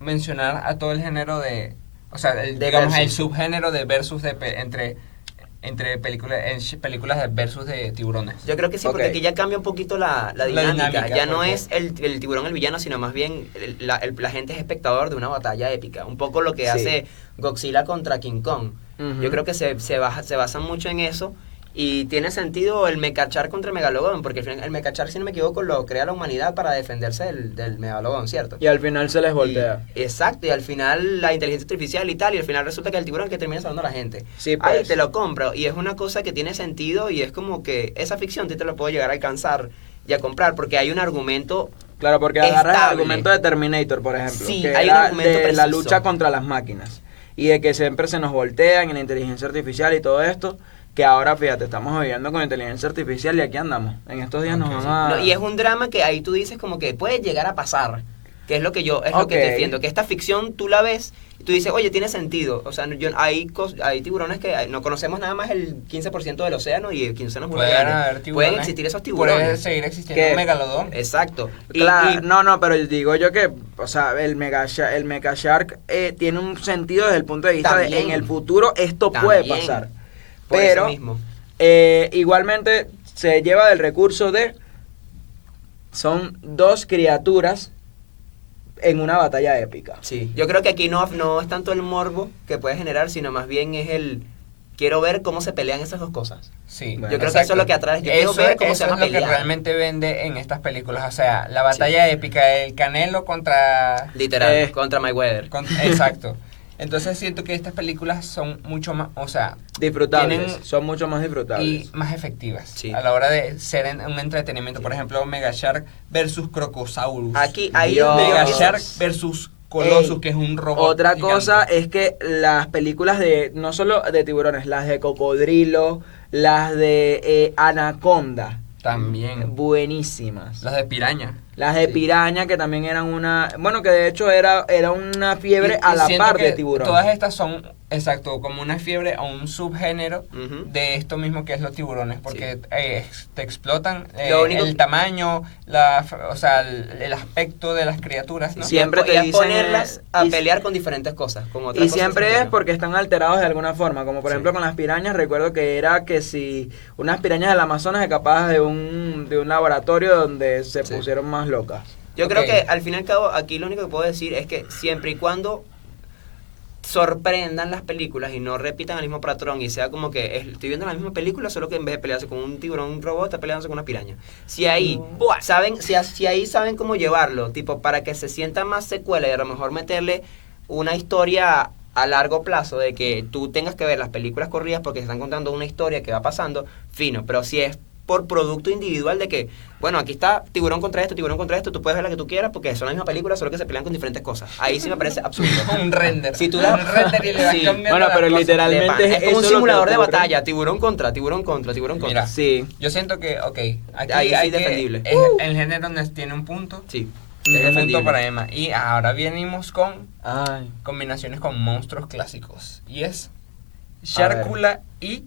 mencionar a todo el género de... O sea, De digamos, el versus. subgénero de versus entre películas de versus de tiburones. Yo creo que sí, porque Ok. aquí ya cambia un poquito la La dinámica. dinámica, Ya no porque- es el tiburón el villano, sino más bien la gente es espectador de una batalla épica. Un poco lo que Sí. hace Godzilla contra King Kong. Ujú. Yo creo que se basan mucho en eso. Y tiene sentido el Mechachar contra el Megalodón, porque al final el Mechachar, si no me equivoco, lo crea la humanidad para defenderse del Megalodón, ¿cierto? Y al final se les voltea. Exacto, y al final la inteligencia artificial y tal, y al final resulta que el tiburón es el que termina salvando a la gente. Sí, Ahí pues. te lo compro, y es una cosa que tiene sentido, y es como que esa ficción te lo puedo llegar a alcanzar y a comprar, porque hay un argumento. Claro, porque agarras el Estable. argumento de Terminator, por ejemplo, Sí, que hay un era argumento de la preciso. lucha contra las máquinas y de que siempre se nos voltean en la inteligencia artificial y todo esto, que ahora, fíjate, estamos viviendo con inteligencia artificial y aquí andamos. En estos días nos Ok, van sí. a... No, y es un drama que ahí tú dices como que puede llegar a pasar, que es lo que yo, es lo que Ok. te defiendo, que esta ficción tú la ves y tú dices, oye, tiene sentido. O sea, hay tiburones que no conocemos nada más el 15% del océano y el 15% es muy Pueden grande. haber tiburones. Pueden existir esos Puede tiburones. seguir existiendo ¿Qué? un megalodón. Exacto. Claro, Y- no, pero digo yo que, o sea, el Mecha Shark tiene un sentido desde el punto de vista de También. en el futuro esto También. puede pasar. por Pero eso mismo. igualmente se lleva del recurso de son dos criaturas en una batalla épica. Sí, yo creo que aquí no es tanto el morbo que puede generar, sino más bien es el quiero ver cómo se pelean esas dos cosas. Sí, Bueno, yo creo que eso es lo que atrae. Yo quiero ver cómo se eso van a es lo que pelear. realmente vende en estas películas. O sea, la batalla épica, el Canelo contra... Literal, Eh. contra Mayweather. Exacto. Entonces siento que estas películas son mucho más, o sea, Disfrutables, tienen- son mucho más disfrutables. y más efectivas Sí. a la hora de ser un entretenimiento. Por ejemplo, Mega Shark versus Crocosaurus. Aquí, ahí Dios. donde yo Mega pienso- Shark versus Colossus, Ey, que es un robot. Otra gigante. cosa es que las películas de, no solo de tiburones, las de cocodrilo, las de anaconda, También. buenísimas. Las de piraña. Las de piraña, que también eran una, bueno, que de hecho era una fiebre Y a la siento par que de tiburón. Todas estas son, exacto, como una fiebre o un subgénero Ujú. de esto mismo que es los tiburones, porque te explotan Lo único el que- tamaño, o sea, el aspecto de las criaturas, ¿no? Sí. Siempre te y es dicen, ponerlas a y- pelear con diferentes cosas. Con otras Y cosas siempre que es bueno. porque están alterados de alguna forma, como por Sí. ejemplo con las pirañas, recuerdo que era que si unas pirañas del Amazonas escapadas de un laboratorio donde se Sí. pusieron más locas. Yo creo Ok. que al fin y al cabo aquí lo único que puedo decir es que siempre y cuando sorprendan las películas y no repitan el mismo patrón y sea como que estoy viendo la misma película solo que en vez de pelearse con un tiburón, un robot, está peleándose con una piraña. Si ahí saben, si ahí saben cómo llevarlo, tipo para que se sienta más secuela y a lo mejor meterle una historia a largo plazo de que tú tengas que ver las películas corridas porque se están contando una historia que va pasando, fino, pero si es por producto individual de que, bueno, aquí está tiburón contra esto, tú puedes ver la que tú quieras porque son la misma película, solo que se pelean con diferentes cosas. Ahí sí me parece absurdo. Un render. Si tú un la- render y le vas Sí. cambiando Bueno, las pero cosas. literal- De pan. Realmente Es como eso un es lo que simulador de ocurre. batalla, tiburón contra, tiburón contra, tiburón contra. Mira. Sí. Yo siento que, ok, aquí Ahí sí hay que- defendible. el género tiene un punto. Sí. Es Es un punto defendible. para Emma. Y ahora venimos con Ay. combinaciones con monstruos clásicos. Y es A Sharkula y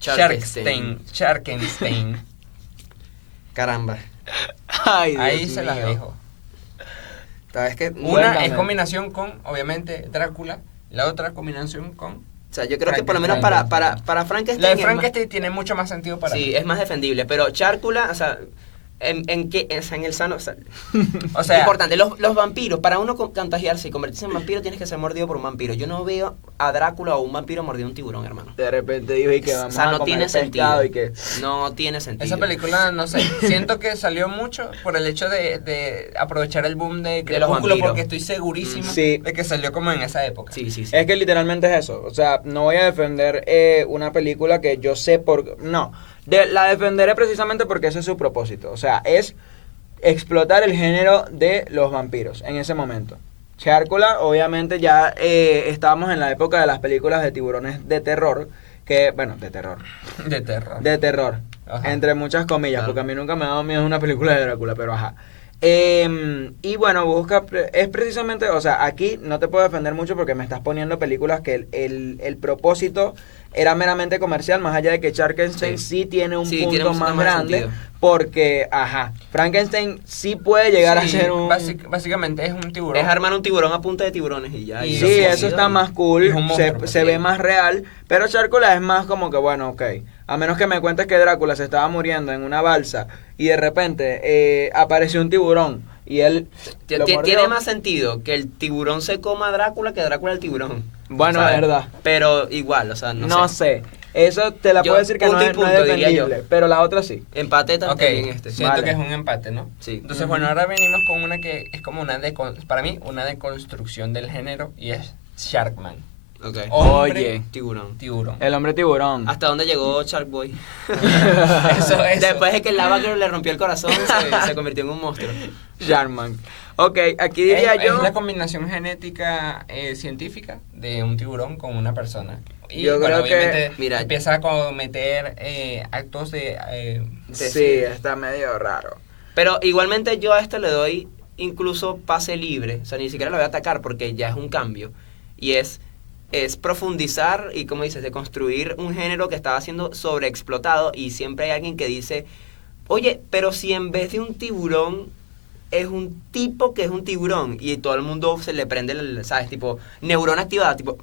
Sharkenstein. Sharkenstein. Caramba. Ay, Dios Ahí se las mío. dejo. Sabes que Una Cuéntame. es combinación con, obviamente, Drácula. La otra combinación con... o sea, yo creo que por lo menos para Frankenstein. La de es más- Frankenstein tiene mucho más sentido para Sí, mí. es más defendible, pero Chárcula, o sea, en qué, o sea, en el sano, o sea, O sea, importante, los vampiros, para uno contagiarse y convertirse en vampiro tienes que ser mordido por un vampiro. Yo no veo a Drácula o un vampiro mordiendo un tiburón, hermano. De repente dijo y que O vamos sea, a no comer tiene pescado sentido. y que... No tiene sentido. esa película, no sé, siento que salió mucho por el hecho de aprovechar el boom de los Crepúsculo, vampiros. porque estoy segurísimo Sí. de que salió como en esa época. Sí, sí, sí. Es que literalmente es eso. O sea, no voy a defender una película que yo sé por... No, la defenderé precisamente porque ese es su propósito. O sea, es explotar el género de los vampiros en ese momento. Chárcula, obviamente ya estábamos en la época de las películas de tiburones de terror, que, bueno, de terror, De terror. de terror, Ajá. entre muchas comillas, Claro. porque a mí nunca me ha dado miedo una película de Drácula, pero ajá. Y bueno, es precisamente, o sea, aquí no te puedo defender mucho porque me estás poniendo películas que el propósito era meramente comercial, más allá de que Sharkenstein sí tiene un Sí, punto tiene un más sentido. grande, porque, ajá, Frankenstein sí puede llegar Sí, a ser un... básicamente es un tiburón. Es armar un tiburón a punta de tiburones y ya. Y y lo Sí, suicidan. eso está más cool, Es un monstruo, se sí. ve más real, pero Chárcula es más como que, bueno, ok, a menos que me cuentes que Drácula se estaba muriendo en una balsa y de repente apareció un tiburón y él lo mordió. Tiene más sentido que el tiburón se coma a Drácula que Drácula al tiburón. Bueno, ¿sabes? es verdad. Pero igual, o sea, No sé. Eso te la Yo, puedo decir que no punto y es, no es punto, diría yo. defendible, pero la otra sí. Empate Ok, también este. siento Vale. que es un empate, ¿no? Sí. Entonces, bueno, ahora venimos con una que es como para mí, una deconstrucción del género y es Sharkman. Ok. Hombre Oye. Tiburón. tiburón. El hombre tiburón. ¿Hasta dónde llegó Shark Boy? Eso. Después de que el Lava Girl le rompió el corazón, se convirtió en un monstruo. Sharkman. Ok, aquí diría es yo... la combinación genética científica de un tiburón con una persona. Y Yo bueno, creo que- obviamente mira, empieza a cometer actos de... Sí, está medio raro. Pero igualmente yo a este le doy incluso pase libre. O sea, ni siquiera lo voy a atacar porque ya es un cambio. Y es profundizar y, como dices, de construir un género que estaba siendo sobreexplotado. Y siempre hay alguien que dice, oye, pero si en vez de un tiburón es un tipo que es un tiburón y todo el mundo se le prende, ¿sabes? Tipo, neurona activada, tipo,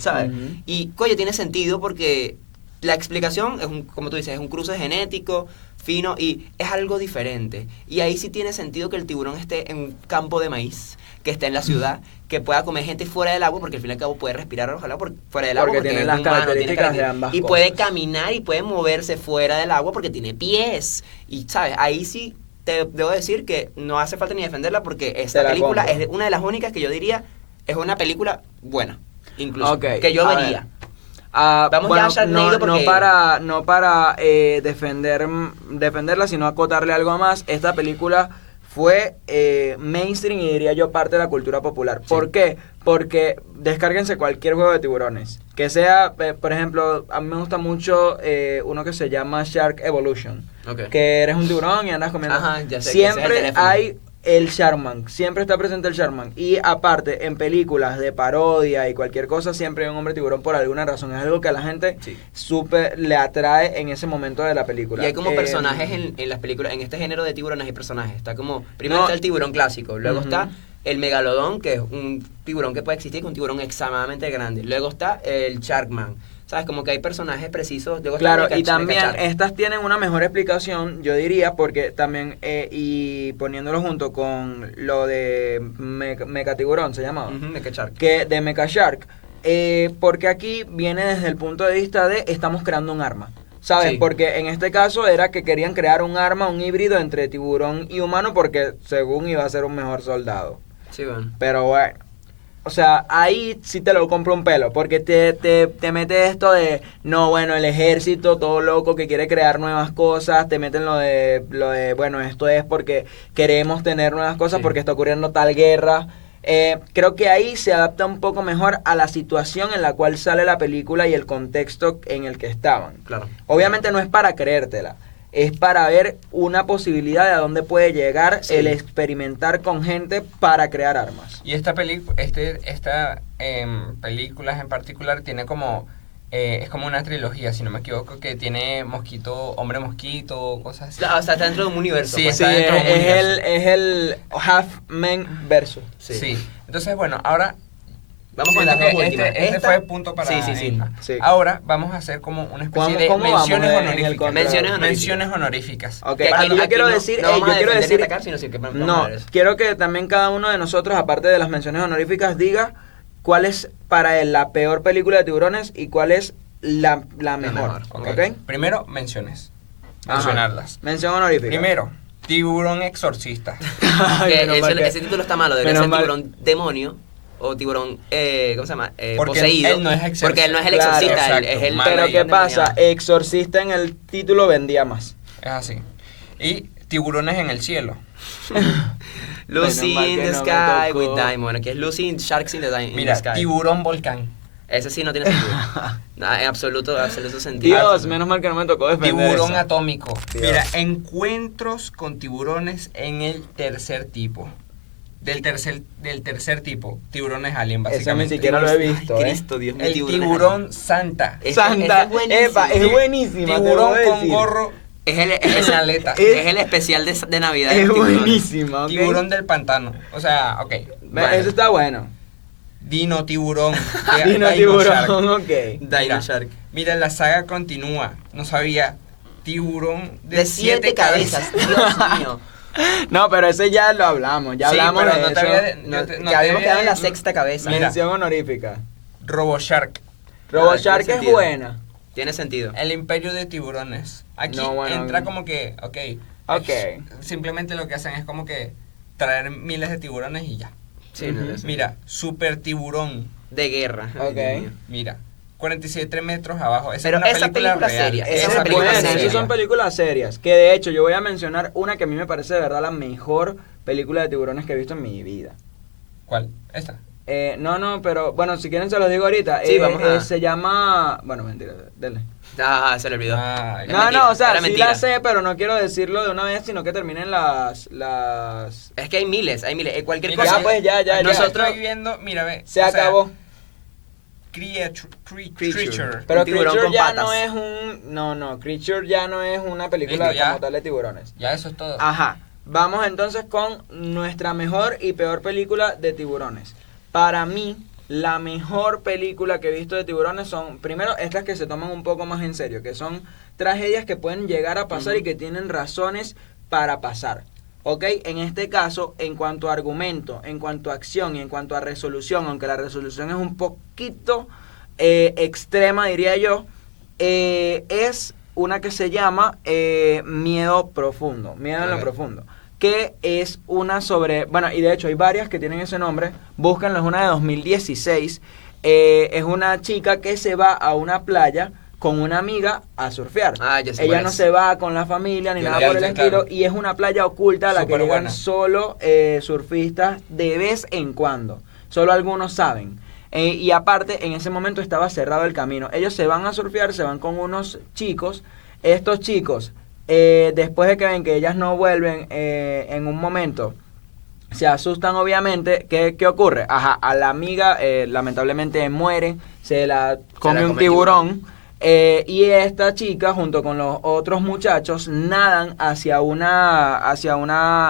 ¿sabes? Ujú. Y, coño, tiene sentido porque la explicación es, como tú dices, es un cruce genético, fino, y es algo diferente. Y ahí sí tiene sentido que el tiburón esté en un campo de maíz, que esté en la ciudad, que pueda comer gente fuera del agua, porque al fin y al cabo puede respirar, ojalá, fuera del agua, Porque tiene es las humano, características de ambas y puede cosas. caminar y puede moverse fuera del agua porque tiene pies. Y, ¿sabes? Ahí sí te debo decir que no hace falta ni defenderla porque esta Te la película compro. es una de las únicas que yo diría es una película buena. incluso. Ok, Que yo a vería. ver. Vamos ya a Sharknado porque- no para defenderla, sino acotarle algo más. Esta película fue mainstream y diría yo parte de la cultura popular. Sí. ¿Por qué? Porque descárguense cualquier juego de tiburones. Que sea, por ejemplo, a mí me gusta mucho uno que se llama Shark Evolution. Ok. Que eres un tiburón y andas comiendo. Ajá, ya sé que ese es el Siempre teléfono. hay el Sharkman, siempre está presente el Sharkman. Y aparte, en películas de parodia y cualquier cosa, siempre hay un hombre tiburón por alguna razón. Es algo que a la gente Sí. súper le atrae en ese momento de la película. Y hay como Eh, personajes en las películas, en este género de tiburones hay personajes. Está como, primero No. está el tiburón clásico, luego Ujú. está el megalodón, que es un tiburón que puede existir, que es un tiburón extremadamente grande. Luego está el Sharkman. ¿Sabes? Como que hay personajes precisos. Luego está Claro, el y también Mecha Shark. estas tienen una mejor explicación, yo diría, porque también, y poniéndolo junto con lo de Mecatiburón, se llamaba. Ujú, Mecha Shark. Que de Mecha Shark, porque aquí viene desde el punto de vista de estamos creando un arma, ¿sabes? Sí. Porque en este caso era que querían crear un arma, un híbrido entre tiburón y humano, porque según iba a ser un mejor soldado. Sí, bueno. Pero bueno, o sea, ahí sí te lo compro un pelo, porque te mete esto de, no, bueno, el ejército, todo loco que quiere crear nuevas cosas, te meten lo de bueno, esto es porque queremos tener nuevas cosas, Sí. porque está ocurriendo tal guerra. Creo que ahí se adapta un poco mejor a la situación en la cual sale la película y el contexto en el que estaban. Claro. Obviamente no es para creértela, es para ver una posibilidad de a dónde puede llegar Sí. el experimentar con gente para crear armas. Y esta películas en particular tiene como es como una trilogía, si no me equivoco, que tiene mosquito, hombre mosquito, cosas así. O sea, está dentro de un universo. Sí, pues. Sí, está dentro de un universo. es el Half-Man versus. Sí. Entonces, bueno, ahora Vamos con siento las dos que últimas. Este Esta- fue punto para Sí, sí, sí. Inma. Sí. Ahora vamos a hacer como una especie de ¿Cómo vamos menciones en el honoríficas. contrato? Menciones honoríficas. Ok, Que aquí yo aquí quiero no- decir, no vamos yo a quiero defender y decir, atacar, sino que vamos a no, ver eso. quiero que también cada uno de nosotros, aparte de las menciones honoríficas, diga cuál es para él la peor película de tiburones y cuál es la mejor. mejor, Ok. ¿Ok? Primero, menciones. Ajá. Mencionarlas. Mención honorífica. Primero, tiburón exorcista. Ay, Que menos mal que- ese título está malo, debería menos ser mal. tiburón demonio o tiburón, ¿cómo se llama? Porque Poseído. él no es exorcista. Porque él no es el Claro, exorcista, él exacto. es el... Malo Pero ahí. ¿qué pasa? endemoniado. Exorcista en el título vendía más. Es así. Y tiburones en el cielo. Lucy Menos mal in que the no me Sky tocó. with Diamond, que es Lucy in Sharks in the Mira, Sky. tiburón volcán. Ese sí no tiene sentido. No, en absoluto sentido. Dios, menos mal que no me tocó defender Tiburón esa. atómico. Dios. Mira, encuentros con tiburones en el tercer tipo. Del tercer tipo, tiburones alien, Eso ni básicamente. siquiera lo he visto, Ay, Cristo, Dios mío, El tiburón santa. Ese- Santa, ese es buenísimo. epa, es buenísima. te Tiburón voy a con decir. gorro Es el, en aleta. es el especial de Navidad. de Es los tiburones. buenísima, ¿ok? Tiburón del pantano. O sea, ok. Vale. Eso está bueno. Dino tiburón. Dino Shark. tiburón, ok. Dino Mira, Shark. Mira, la saga continúa. No sabía. Tiburón De 7 cabezas. Dios mío. No, pero ese ya lo hablamos, ya Sí, hablamos pero de no eso. te había- No, Yo que no te habíamos había- quedado en la sexta cabeza. Mira. Mención honorífica. RoboShark. RoboShark tiene es sentido. buena. Tiene sentido. El imperio de tiburones. Aquí No, bueno, entra como que, ok. Ok. Simplemente lo que hacen es como que traer miles de tiburones y ya. Sí, no, Ujú. no sé. Mira, super tiburón. De guerra. Ay, Ok. Dios mío. Mira, 47 metros abajo. Esa Pero es una esa película real. seria, Esa esa es película buena, seria. esas son películas serias. Que de hecho yo voy a mencionar una que a mí me parece de verdad la mejor película de tiburones que he visto en mi vida. ¿Cuál? Esta. No, pero bueno, si quieren se los digo ahorita. Sí, vamos a- Se llama... Bueno, mentira, denle. Ah, se le olvidó. Ay, Es No, mentira, no, o sea, era sí mentira. la sé, pero no quiero decirlo de una vez, sino que terminen las... Es que hay miles, hay miles. Cualquier Mira, cosa. Ya, pues, ya. Nosotros- estoy viendo, mira, ve. Se o sea, acabó. Creature. Pero Un tiburón Creature con ya patas. no es un... No, Creature ya no es una película Listo, ya. como tal de tiburones. Ya eso es todo. Ajá. Vamos entonces con nuestra mejor y peor película de tiburones. Para mí, la mejor película que he visto de tiburones son, primero, estas que se toman un poco más en serio, que son tragedias que pueden llegar a pasar y que tienen razones para pasar. ¿Ok? En este caso, en cuanto a argumento, en cuanto a acción y en cuanto a resolución, aunque la resolución es un poquito extrema, diría yo, es una que se llama Miedo Profundo, Miedo en lo Ok. Profundo, que es una sobre, bueno, y de hecho hay varias que tienen ese nombre, búsquenlo, es una de 2016, es una chica que se va a una playa con una amiga a surfear. Ah, ya sé Ella cuál no es. se va con la familia ni Yo nada la he por el visto, estilo claro. y es una playa oculta a la que Súper llegan buena. solo surfistas de vez en cuando. Solo algunos saben. Y aparte, en ese momento estaba cerrado el camino. Ellos se van a surfear, se van con unos chicos. Estos chicos, después de que ven que ellas no vuelven en un momento, se asustan obviamente. ¿Qué ocurre? Ajá, a la amiga lamentablemente muere, se la come un come el tiburón. Y esta chica junto con los otros muchachos nadan hacia una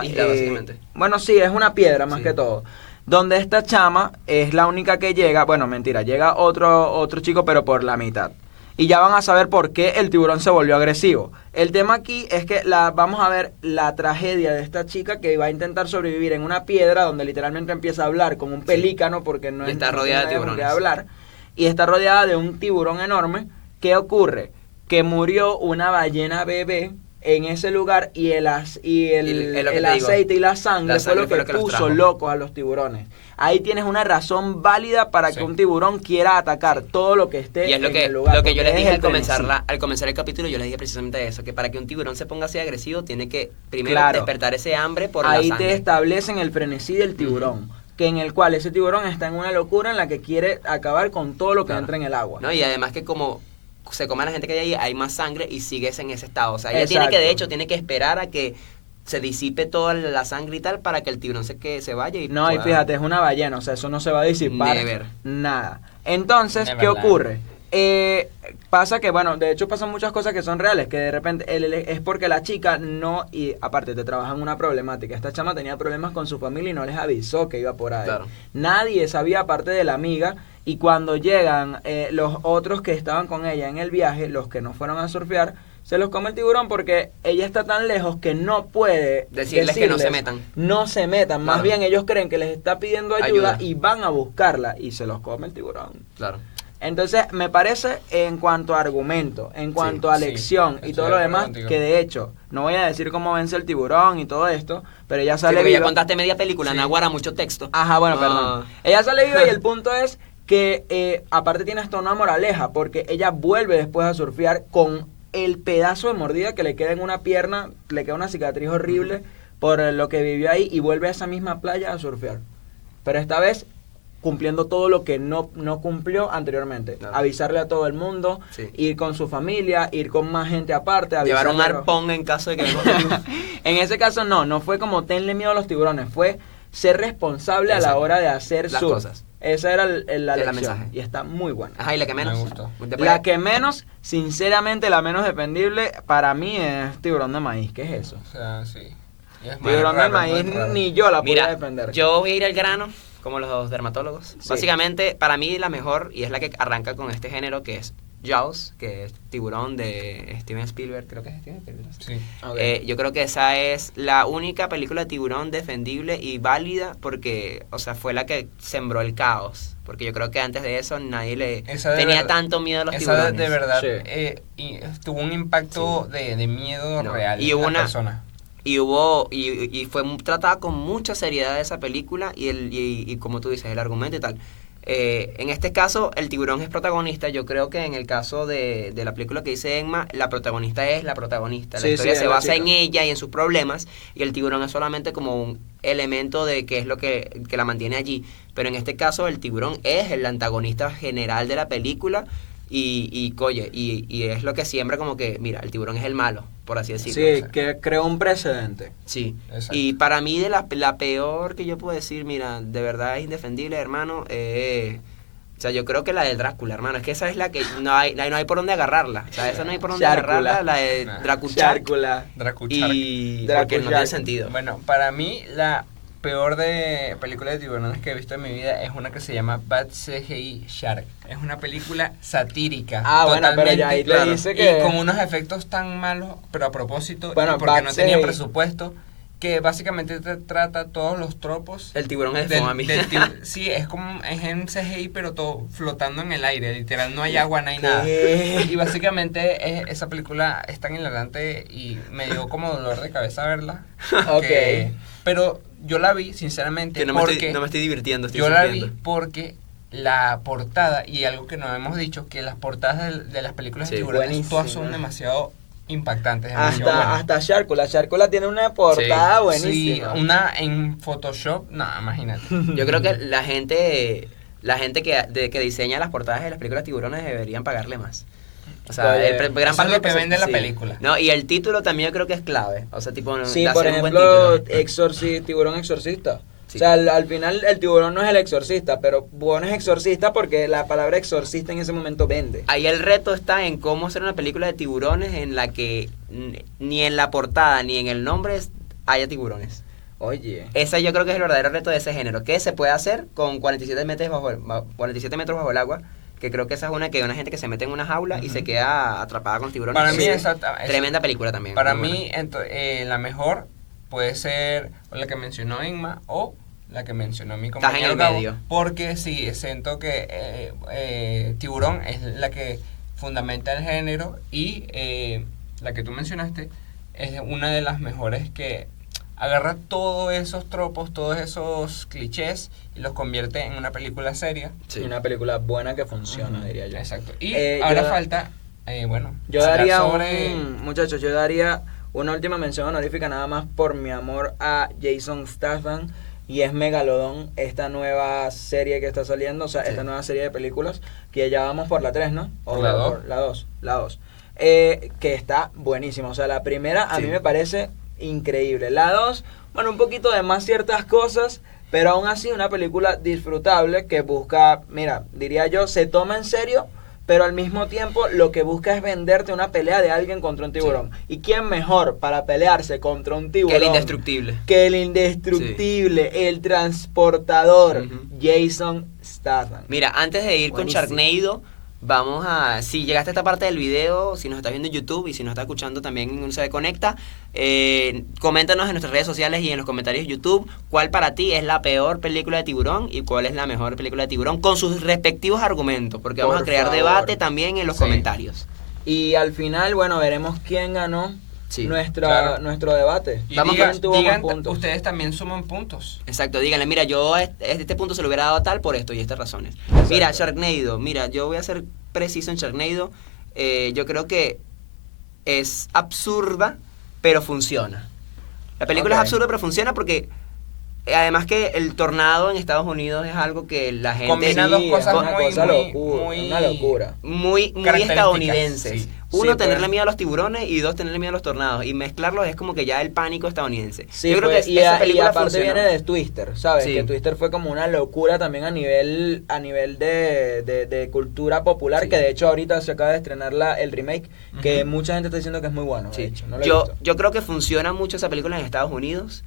Isla, básicamente. bueno, sí, es una piedra más Sí. que todo, donde esta chama es la única que llega. Bueno, mentira, llega otro chico pero por la mitad. Y ya van a saber por qué el tiburón se volvió agresivo. El tema aquí es que vamos a ver la tragedia de esta chica que va a intentar sobrevivir en una piedra donde literalmente empieza a hablar como un pelícano porque no Y está no rodeada de tiene con qué tiburones. hablar. Y está rodeada de un tiburón enorme. ¿Qué ocurre? Que murió una ballena bebé en ese lugar y Es lo que el te digo. aceite y la sangre, La fue lo sangre que los puso trajo. locos a los tiburones. Ahí tienes una razón válida para Sí. que un tiburón quiera atacar todo lo que esté Y es lo en que, el lugar. lo que yo porque les es dije el al comenzar el capítulo, yo les dije precisamente eso, que para que un tiburón se ponga así agresivo, tiene que primero Claro. despertar ese hambre por Ahí la te sangre. establecen el frenesí del tiburón, que en el cual ese tiburón está en una locura en la que quiere acabar con todo lo que Claro. entra en el agua. ¿No? Y además que como se come a la gente que hay ahí, hay más sangre y sigues en ese estado. O sea, ella tiene que, de Exacto. hecho, tiene que esperar a que se disipe toda la sangre y tal para que el tiburón se vaya y No, y pueda- fíjate, es una ballena, o sea, eso no se va a disipar. Never. Nada. Entonces, ¿qué Neverland. ocurre? Pasa que, bueno, de hecho pasan muchas cosas que son reales, que de repente es porque la chica no, y aparte te trabaja en una problemática. Esta chama tenía problemas con su familia y no les avisó que iba por ahí. Claro. Nadie sabía aparte de la amiga, y cuando llegan los otros que estaban con ella en el viaje, los que no fueron a surfear, se los come el tiburón porque ella está tan lejos que no puede Decirles que no se metan. No se metan, más Claro. bien ellos creen que les está pidiendo ayuda Ayuda. y van a buscarla y se los come el tiburón. Claro. Entonces, me parece en cuanto a argumento, en cuanto a sí, lección y estoy todo de lo acuerdo demás, contigo. que de hecho, no voy a decir cómo vence el tiburón y todo esto, pero ella Sí, sale porque ya viva. contaste media película, Sí. Naguara, mucho texto. Ajá, bueno, Ah. perdón. Ella sale viva y el punto es que aparte tiene hasta una moraleja, porque ella vuelve después a surfear con el pedazo de mordida que le queda en una pierna, le queda una cicatriz horrible por lo que vivió ahí y vuelve a esa misma playa a surfear. Pero esta vez cumpliendo todo lo que no cumplió anteriormente. Claro. Avisarle a todo el mundo, Sí. ir con su familia, ir con más gente aparte. Llevar un avisarle a los- arpón en caso de que En ese caso no fue como tenle miedo a los tiburones, fue ser responsable a la Exacto. hora de hacer Las surf. cosas. Esa era la El lección mensaje. y está muy buena. Ajá, y la que menos. Me gustó. La que menos, sinceramente la menos dependible para mí es tiburón de maíz. ¿Qué es eso? O sea, sí. Y es Tiburón muy del raro, maíz muy raro. ni yo la podía Mira, defender. yo voy a ir al grano, como los dermatólogos. Sí. Básicamente, para mí la mejor, y es la que arranca con este género, que es Jaws, que es Tiburón de Steven Spielberg, creo que es Steven Spielberg. Sí. Ok. Yo creo que esa es la única película de tiburón defendible y válida porque, o sea, fue la que sembró el caos. Porque yo creo que antes de eso nadie le Esa de tenía verdad- tanto miedo a los Esa tiburones. de verdad Sí. y tuvo un impacto de miedo No, real y en las una- personas. Y fue tratada con mucha seriedad esa película y como tú dices, el argumento y tal. En este caso, el tiburón es protagonista. Yo creo que en el caso de la película que dice Emma, la protagonista es la protagonista. La Sí, historia sí, se es la basa en chica. ella y en sus problemas, y el tiburón es solamente como un elemento de qué es lo que la mantiene allí. Pero en este caso, el tiburón es el antagonista general de la película. Y es lo que siembra como que, mira, el tiburón es el malo, por así decirlo. Sí, O sea. que creó un precedente. Sí, Exacto. y para mí de la peor que yo puedo decir, mira, de verdad es indefendible, hermano, o sea, yo creo que la de Drácula, hermano, es que esa es la que no hay por dónde agarrarla, o sea, esa no hay por dónde Chárcula. agarrarla, la de Nah. Drácula, Chárcula. Dracuchark. y Drácula porque no tiene sentido. Bueno, para mí la peor de película de tiburones que he visto en mi vida es una que se llama Bad CGI Shark. Es una película satírica. Ah, bueno, pero ya ahí te claro, dice que- Y con unos efectos tan malos, pero a propósito, Bueno, y porque Bad no tenía CGI. presupuesto, que básicamente te trata todos los tropos. El tiburón es de del- foam a mí. sí, es como es en CGI, pero todo flotando en el aire. Literal, no hay agua, no hay nada. ¿Qué? Y básicamente esa película es tan hilarante y me dio como dolor de cabeza verla. Ok. Pero yo la vi, sinceramente, Que no me porque estoy divirtiendo, estoy yo la vi sufriendo. porque la portada, y algo que no hemos dicho, que las portadas de las películas de Sí, tiburones todas son buenísimas. demasiado impactantes, demasiado buenas. Hasta Sharkula. Sharkula tiene una portada Sí. buenísima. Sí, una en Photoshop, no, imagínate. Yo creo que la gente que diseña las portadas de las películas tiburones deberían pagarle más. O sea, Oye, gran eso parte es lo que del vende la sí. película. No, y el título también yo creo que es clave. O sea, tipo, Sí, de por hacer un buen ejemplo, título. tiburón exorcista. Sí. O sea, al final el tiburón no es el exorcista, pero pones exorcista porque la palabra exorcista en ese momento vende. Ahí el reto está en cómo hacer una película de tiburones en la que ni en la portada ni en el nombre haya tiburones. Oye. Ese yo creo que es el verdadero reto de ese género. ¿Qué se puede hacer con 47 metros bajo el agua? Que creo que esa es una que una gente que se mete en una jaula y se queda atrapada con los tiburones. Para mí, Sí. Tremenda película también. Para muy mí, la mejor puede ser la que mencionó Inma o la que mencionó mi Estás compañero en el Gabo, medio. porque sí, siento que Tiburón es la que fundamenta el género y la que tú mencionaste es una de las mejores que agarra todos esos tropos, todos esos clichés y los convierte en una película seria. Sí. Una película buena que funciona, diría yo. Exacto. Y yo- ahora falta, Yo hablar daría sobre... muchachos, yo daría una última mención honorífica nada más por mi amor a Jason Statham y es Megalodon, esta nueva serie que está saliendo, o sea, Sí. esta nueva serie de películas que ya vamos por la 3, ¿no? Por la 2. La 2. Que está buenísima, o sea, la primera a Sí. mí me parece increíble. La 2, bueno, un poquito de más ciertas cosas, pero aún así una película disfrutable que busca, mira, diría yo, se toma en serio, pero al mismo tiempo lo que busca es venderte una pelea de alguien contra un tiburón. ¿Y quién mejor para pelearse contra un Que tiburón? el indestructible. Que el indestructible, el transportador, Ujú. Jason Statham. Mira, antes de ir Buenísimo. con Sharknado, vamos a... Si llegaste a esta parte del video, si nos estás viendo en YouTube y si nos estás escuchando también en un Se Conecta, coméntanos en nuestras redes sociales y en los comentarios de YouTube cuál para ti es la peor película de tiburón y cuál es la mejor película de tiburón con sus respectivos argumentos, porque vamos Por a crear favor. debate también en los Sí. comentarios. Y al final, bueno, veremos quién ganó Sí, claro. nuestro debate. Y Vamos digan, quién tuvo más digan, puntos. ustedes también suman puntos. Exacto, díganle, mira, yo a este punto se lo hubiera dado a tal por esto y estas razones. Mira, Sharknado, mira, yo voy a ser preciso en Sharknado. Yo creo que es absurda, pero funciona. La película Ok. es absurda, pero funciona porque además que el tornado en Estados Unidos es algo que la gente... Combina dos cosas es una muy, cosa muy, locura, muy- una locura. muy características, estadounidenses. sí. Uno, Sí, tenerle pues. miedo a los tiburones y dos, tenerle miedo a los tornados. Y mezclarlos es como que ya el pánico estadounidense. Sí, yo creo pues, que y, esa y película aparte funcionó. viene de Twister, ¿sabes? Sí. Que Twister fue como una locura también a nivel de cultura popular, Sí. que de hecho ahorita se acaba de estrenar el remake, que mucha gente está diciendo que es muy bueno, de Sí. hecho, no lo he yo, visto. yo creo que funciona mucho esa película en Estados Unidos.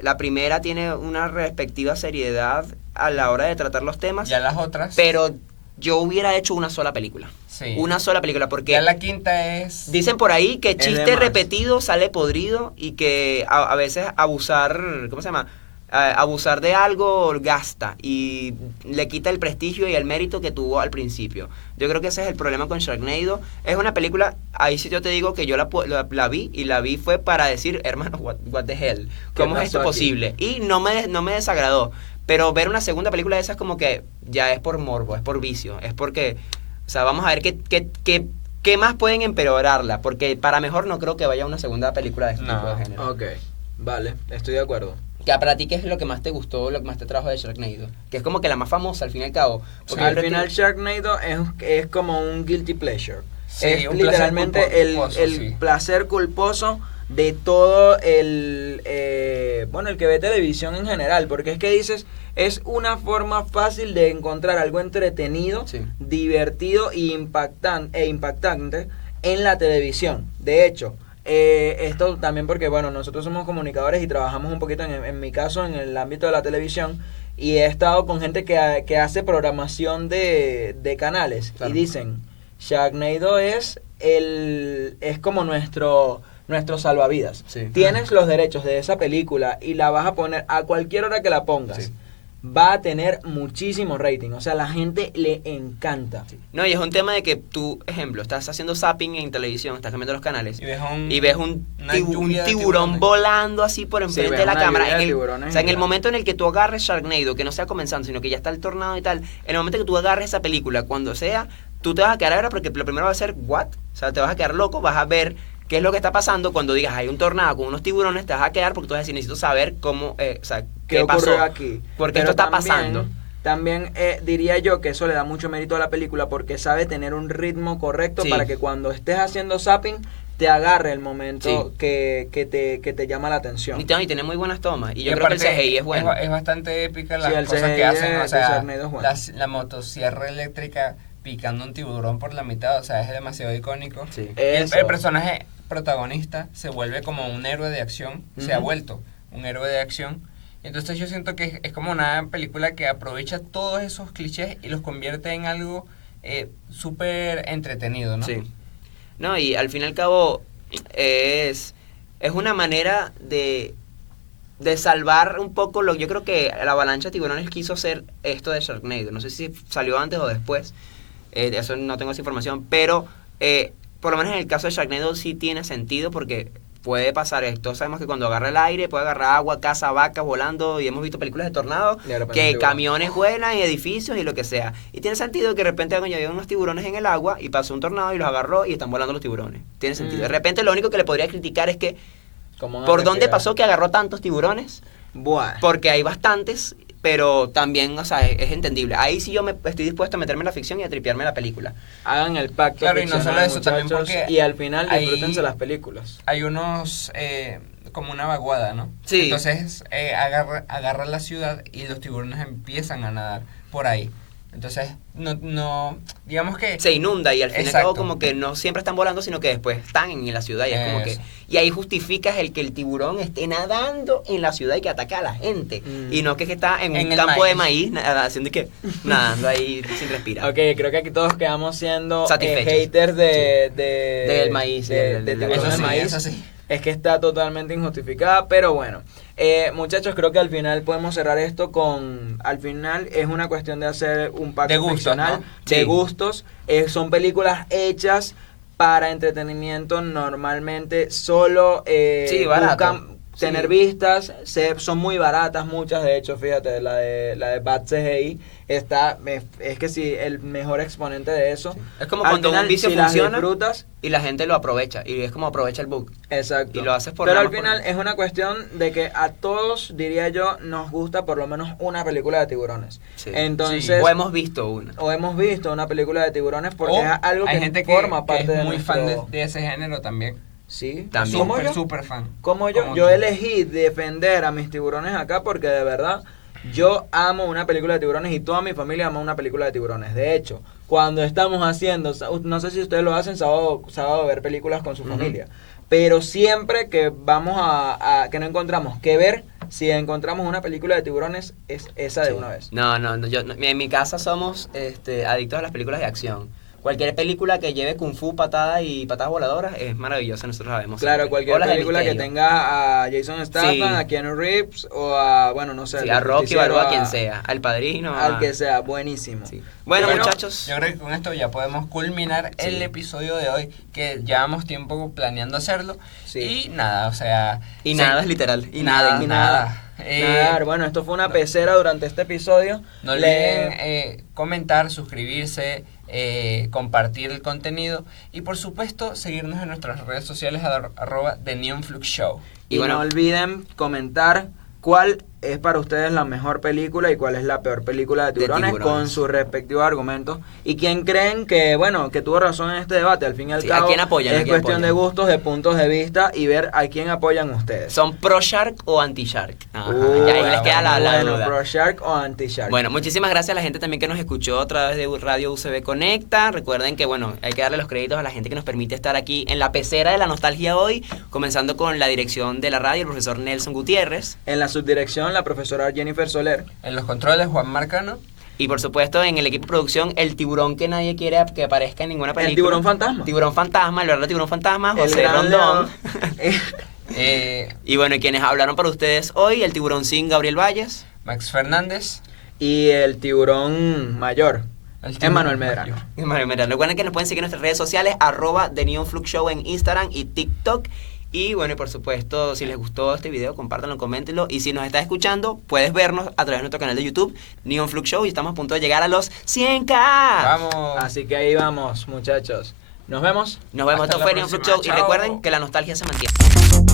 La primera tiene una respectiva seriedad a la hora de tratar los temas, Ya las otras. pero yo hubiera hecho una sola película. Sí. Una sola película, porque Ya la quinta es. dicen por ahí que Es de chiste más. repetido sale podrido y que a veces abusar, ¿cómo se llama? Abusar de algo gasta y le quita el prestigio y el mérito que tuvo al principio. Yo creo que ese es el problema con Sharknado. Es una película, ahí sí yo te digo que yo la vi y la vi fue para decir, hermano, what the hell, ¿cómo es pasó esto aquí? posible? Y no me desagradó. Pero ver una segunda película de esas como que ya es por morbo, es por vicio, es porque, o sea, vamos a ver qué más pueden empeorarla, porque para mejor no creo que vaya una segunda película de este No. tipo de género. Ok, vale, estoy de acuerdo. Que para ti, ¿qué es lo que más te gustó, lo que más te trajo de Sharknado? Que es como que la más famosa, al fin y al cabo. Porque Al yo creo final que- Sharknado es como un guilty pleasure. Sí, es un placer literalmente el culposo, sí. placer culposo de todo el que ve televisión en general, porque es que dices, es una forma fácil de encontrar algo entretenido, Sí. divertido e impactante en la televisión. De hecho, esto también porque, bueno, nosotros somos comunicadores y trabajamos un poquito, en mi caso, en el ámbito de la televisión, y he estado con gente que hace programación de canales, Claro. y dicen, Sharknado es como nuestro salvavidas. Sí. Tienes los derechos de esa película y la vas a poner a cualquier hora que la pongas. Sí. va a tener muchísimo rating. O sea, a la gente le encanta. No, y es un tema de que tú, ejemplo, estás haciendo zapping en televisión, estás cambiando los canales Y ves un lluvia de tiburón tiburones. volando así por enfrente ves de la una cámara. lluvia de En el, tiburones o sea, en el gigantes. momento en el que tú agarres Sharknado, que no sea comenzando, sino que ya está el tornado y tal, en el momento que tú agarres esa película, cuando sea, tú te vas a quedar ahora porque lo primero va a ser, ¿what? O sea, te vas a quedar loco, vas a ver qué es lo que está pasando. Cuando digas, hay un tornado con unos tiburones, te vas a quedar porque tú vas a decir, necesito saber cómo, o sea, ¿Qué pasó. ocurrió aquí? Porque Pero esto está también- pasando. También diría yo que eso le da mucho mérito a la película porque sabe tener un ritmo correcto Sí. para que cuando estés haciendo zapping te agarre el momento Sí. que te llama la atención. Y tiene muy buenas tomas. Y yo Y creo que el aparte, CGI es bueno. Es bastante épica las Sí, el cosas CGI que hacen. de O sea, Sharknado es bueno. la motosierra eléctrica picando un tiburón por la mitad, o sea, es demasiado icónico. Sí. Y el Eso. personaje protagonista se vuelve como un héroe de acción, se ha Ujú. vuelto un héroe de acción. Entonces yo siento que es como una película que aprovecha todos esos clichés y los convierte en algo súper entretenido, ¿no? Sí. No, y al fin y al cabo es una manera de salvar un poco yo creo que la avalancha de tiburones quiso hacer esto de Sharknado. No sé si salió antes o después. Eso no tengo esa información. Pero por lo menos en el caso de Sharknado sí tiene sentido porque puede pasar esto. Sabemos que cuando agarra el aire puede agarrar agua, caza vacas volando y hemos visto películas de tornado Y de repente que un tiburón. camiones vuelan y edificios y lo que sea. Y tiene sentido que de repente había unos tiburones en el agua y pasó un tornado y los agarró y están volando los tiburones. Tiene sentido. De repente lo único que le podría criticar es que Como una ¿por dónde respirada. pasó que agarró tantos tiburones? Buah. Porque hay bastantes, pero también, o sea, es entendible. Ahí sí yo estoy dispuesto a meterme en la ficción y a tripearme la película. Hagan el pacto. Claro, y no ficcional, solo eso, también muchachos, porque y al final hay- disfrútense las películas. Hay unos, como una vaguada, ¿no? Sí. Entonces agarra la ciudad y los tiburones empiezan a nadar por ahí. Entonces, no digamos que... Se inunda y al fin y al Exacto. cabo como que no siempre están volando, sino que después están en la ciudad y es como que... Eso. Y ahí justificas el que el tiburón esté nadando en la ciudad y que ataque a la gente. Mm. Y no que está en En un el campo de maíz. maíz haciendo que nadando ahí sin respirar. Ok, creo que aquí todos quedamos siendo Satisfechos. haters Del del maíz, del del tiburón Eso de sí, maíz. eso sí. Es que está totalmente injustificada, pero bueno. Muchachos, creo que al final podemos cerrar esto con... Al final es una cuestión de hacer un pacto De gustos, ficcional, ¿no? de Sí. gustos. Son películas hechas para entretenimiento, normalmente solo Sí, barato. buscan Sí. tener vistas, son muy baratas muchas, de hecho, fíjate, la de Bad CGI es que sí, el mejor exponente de eso. Es como Al cuando final, un vicio si las funciona disfrutas, y la gente lo aprovecha. Y es como aprovecha el bug. exacto. Y lo haces por Pero nada al más final por- es una cuestión de que a todos, diría yo, nos gusta por lo menos una película de tiburones. Sí. Entonces, O hemos visto una. o hemos visto una película de tiburones porque O es algo hay que gente forma que parte es de muy nuestro... fan de ese género también. Sí, También. ¿Como Súper, yo? súper fan. Como yo, Como yo tú. elegí defender a mis tiburones acá porque de verdad yo amo una película de tiburones y toda mi familia ama una película de tiburones. De hecho, cuando estamos haciendo, no sé si ustedes lo hacen sábado ver películas con su familia, pero siempre que vamos que no encontramos que ver, si encontramos una película de tiburones, es esa de Sí. una vez. No, en mi casa somos adictos a las películas de acción. Cualquier película que lleve kung fu, patadas y patadas voladoras es maravillosa, nosotros la vemos Claro, siempre. cualquier O las de película que misterio. tenga a Jason Statham, Sí. a Keanu Reeves o a, bueno, no sé, Sí, al a Rocky, justiciero, Balboa, a quien sea. Al padrino. Al que sea, buenísimo. Sí. Bueno, Bueno, muchachos. Yo creo que con esto ya podemos culminar Sí. el episodio de hoy, que llevamos tiempo planeando hacerlo. Sí. Y nada, o sea... Y sí, nada es literal. Y nada. y nada. Nada, bueno, esto fue una pecera durante este episodio. No olviden comentar, suscribirse, compartir el contenido y por supuesto seguirnos en nuestras redes sociales @ The Neon Flux Show. Y Y bueno- no olviden comentar cuál es para ustedes la mejor película y cuál es la peor película de tiburones, tiburones. con sus respectivos argumentos. Y quién creen que, bueno, que tuvo razón en este debate. Al fin y al Sí, cabo, ¿a quién apoyan? ¿A es quién cuestión apoyan? de gustos, de puntos de vista y ver a quién apoyan ustedes. ¿Son pro Shark o anti Shark? Ajá, Uh, ya ahí les queda la bueno, duda. ¿pro Shark o anti Shark? Bueno, muchísimas gracias a la gente también que nos escuchó a través de Radio UCB Conecta. Recuerden que, bueno, hay que darle los créditos a la gente que nos permite estar aquí en la pecera de la nostalgia hoy, comenzando con la dirección de la radio, el profesor Nelson Gutiérrez. En la subdirección, la profesora Jennifer Soler. En los controles, Juan Marcano. Y por supuesto, en el equipo de producción, el tiburón que nadie quiere que aparezca en ninguna película. El tiburón fantasma. Tiburón fantasma, el verdadero tiburón fantasma, El José gran Rondón. león. eh, Y bueno, y quienes hablaron para ustedes hoy, el tiburón sin Gabriel Valles. Max Fernández. y el tiburón mayor, El tiburón Emmanuel Medrano. Mario Medrano. Recuerden que nos pueden seguir en nuestras redes sociales, @The Neon Flux Show en Instagram y TikTok. Y bueno, y por supuesto, si les gustó este video, compártanlo, coméntenlo. Y si nos estás escuchando, puedes vernos a través de nuestro canal de YouTube, Neon Flux Show, y estamos a punto de llegar a los 100K. Vamos. Así que ahí vamos, muchachos. Nos vemos. Nos vemos, Hasta esto la fue Neon Flux próxima. Show. Y Chao. recuerden que la nostalgia se mantiene.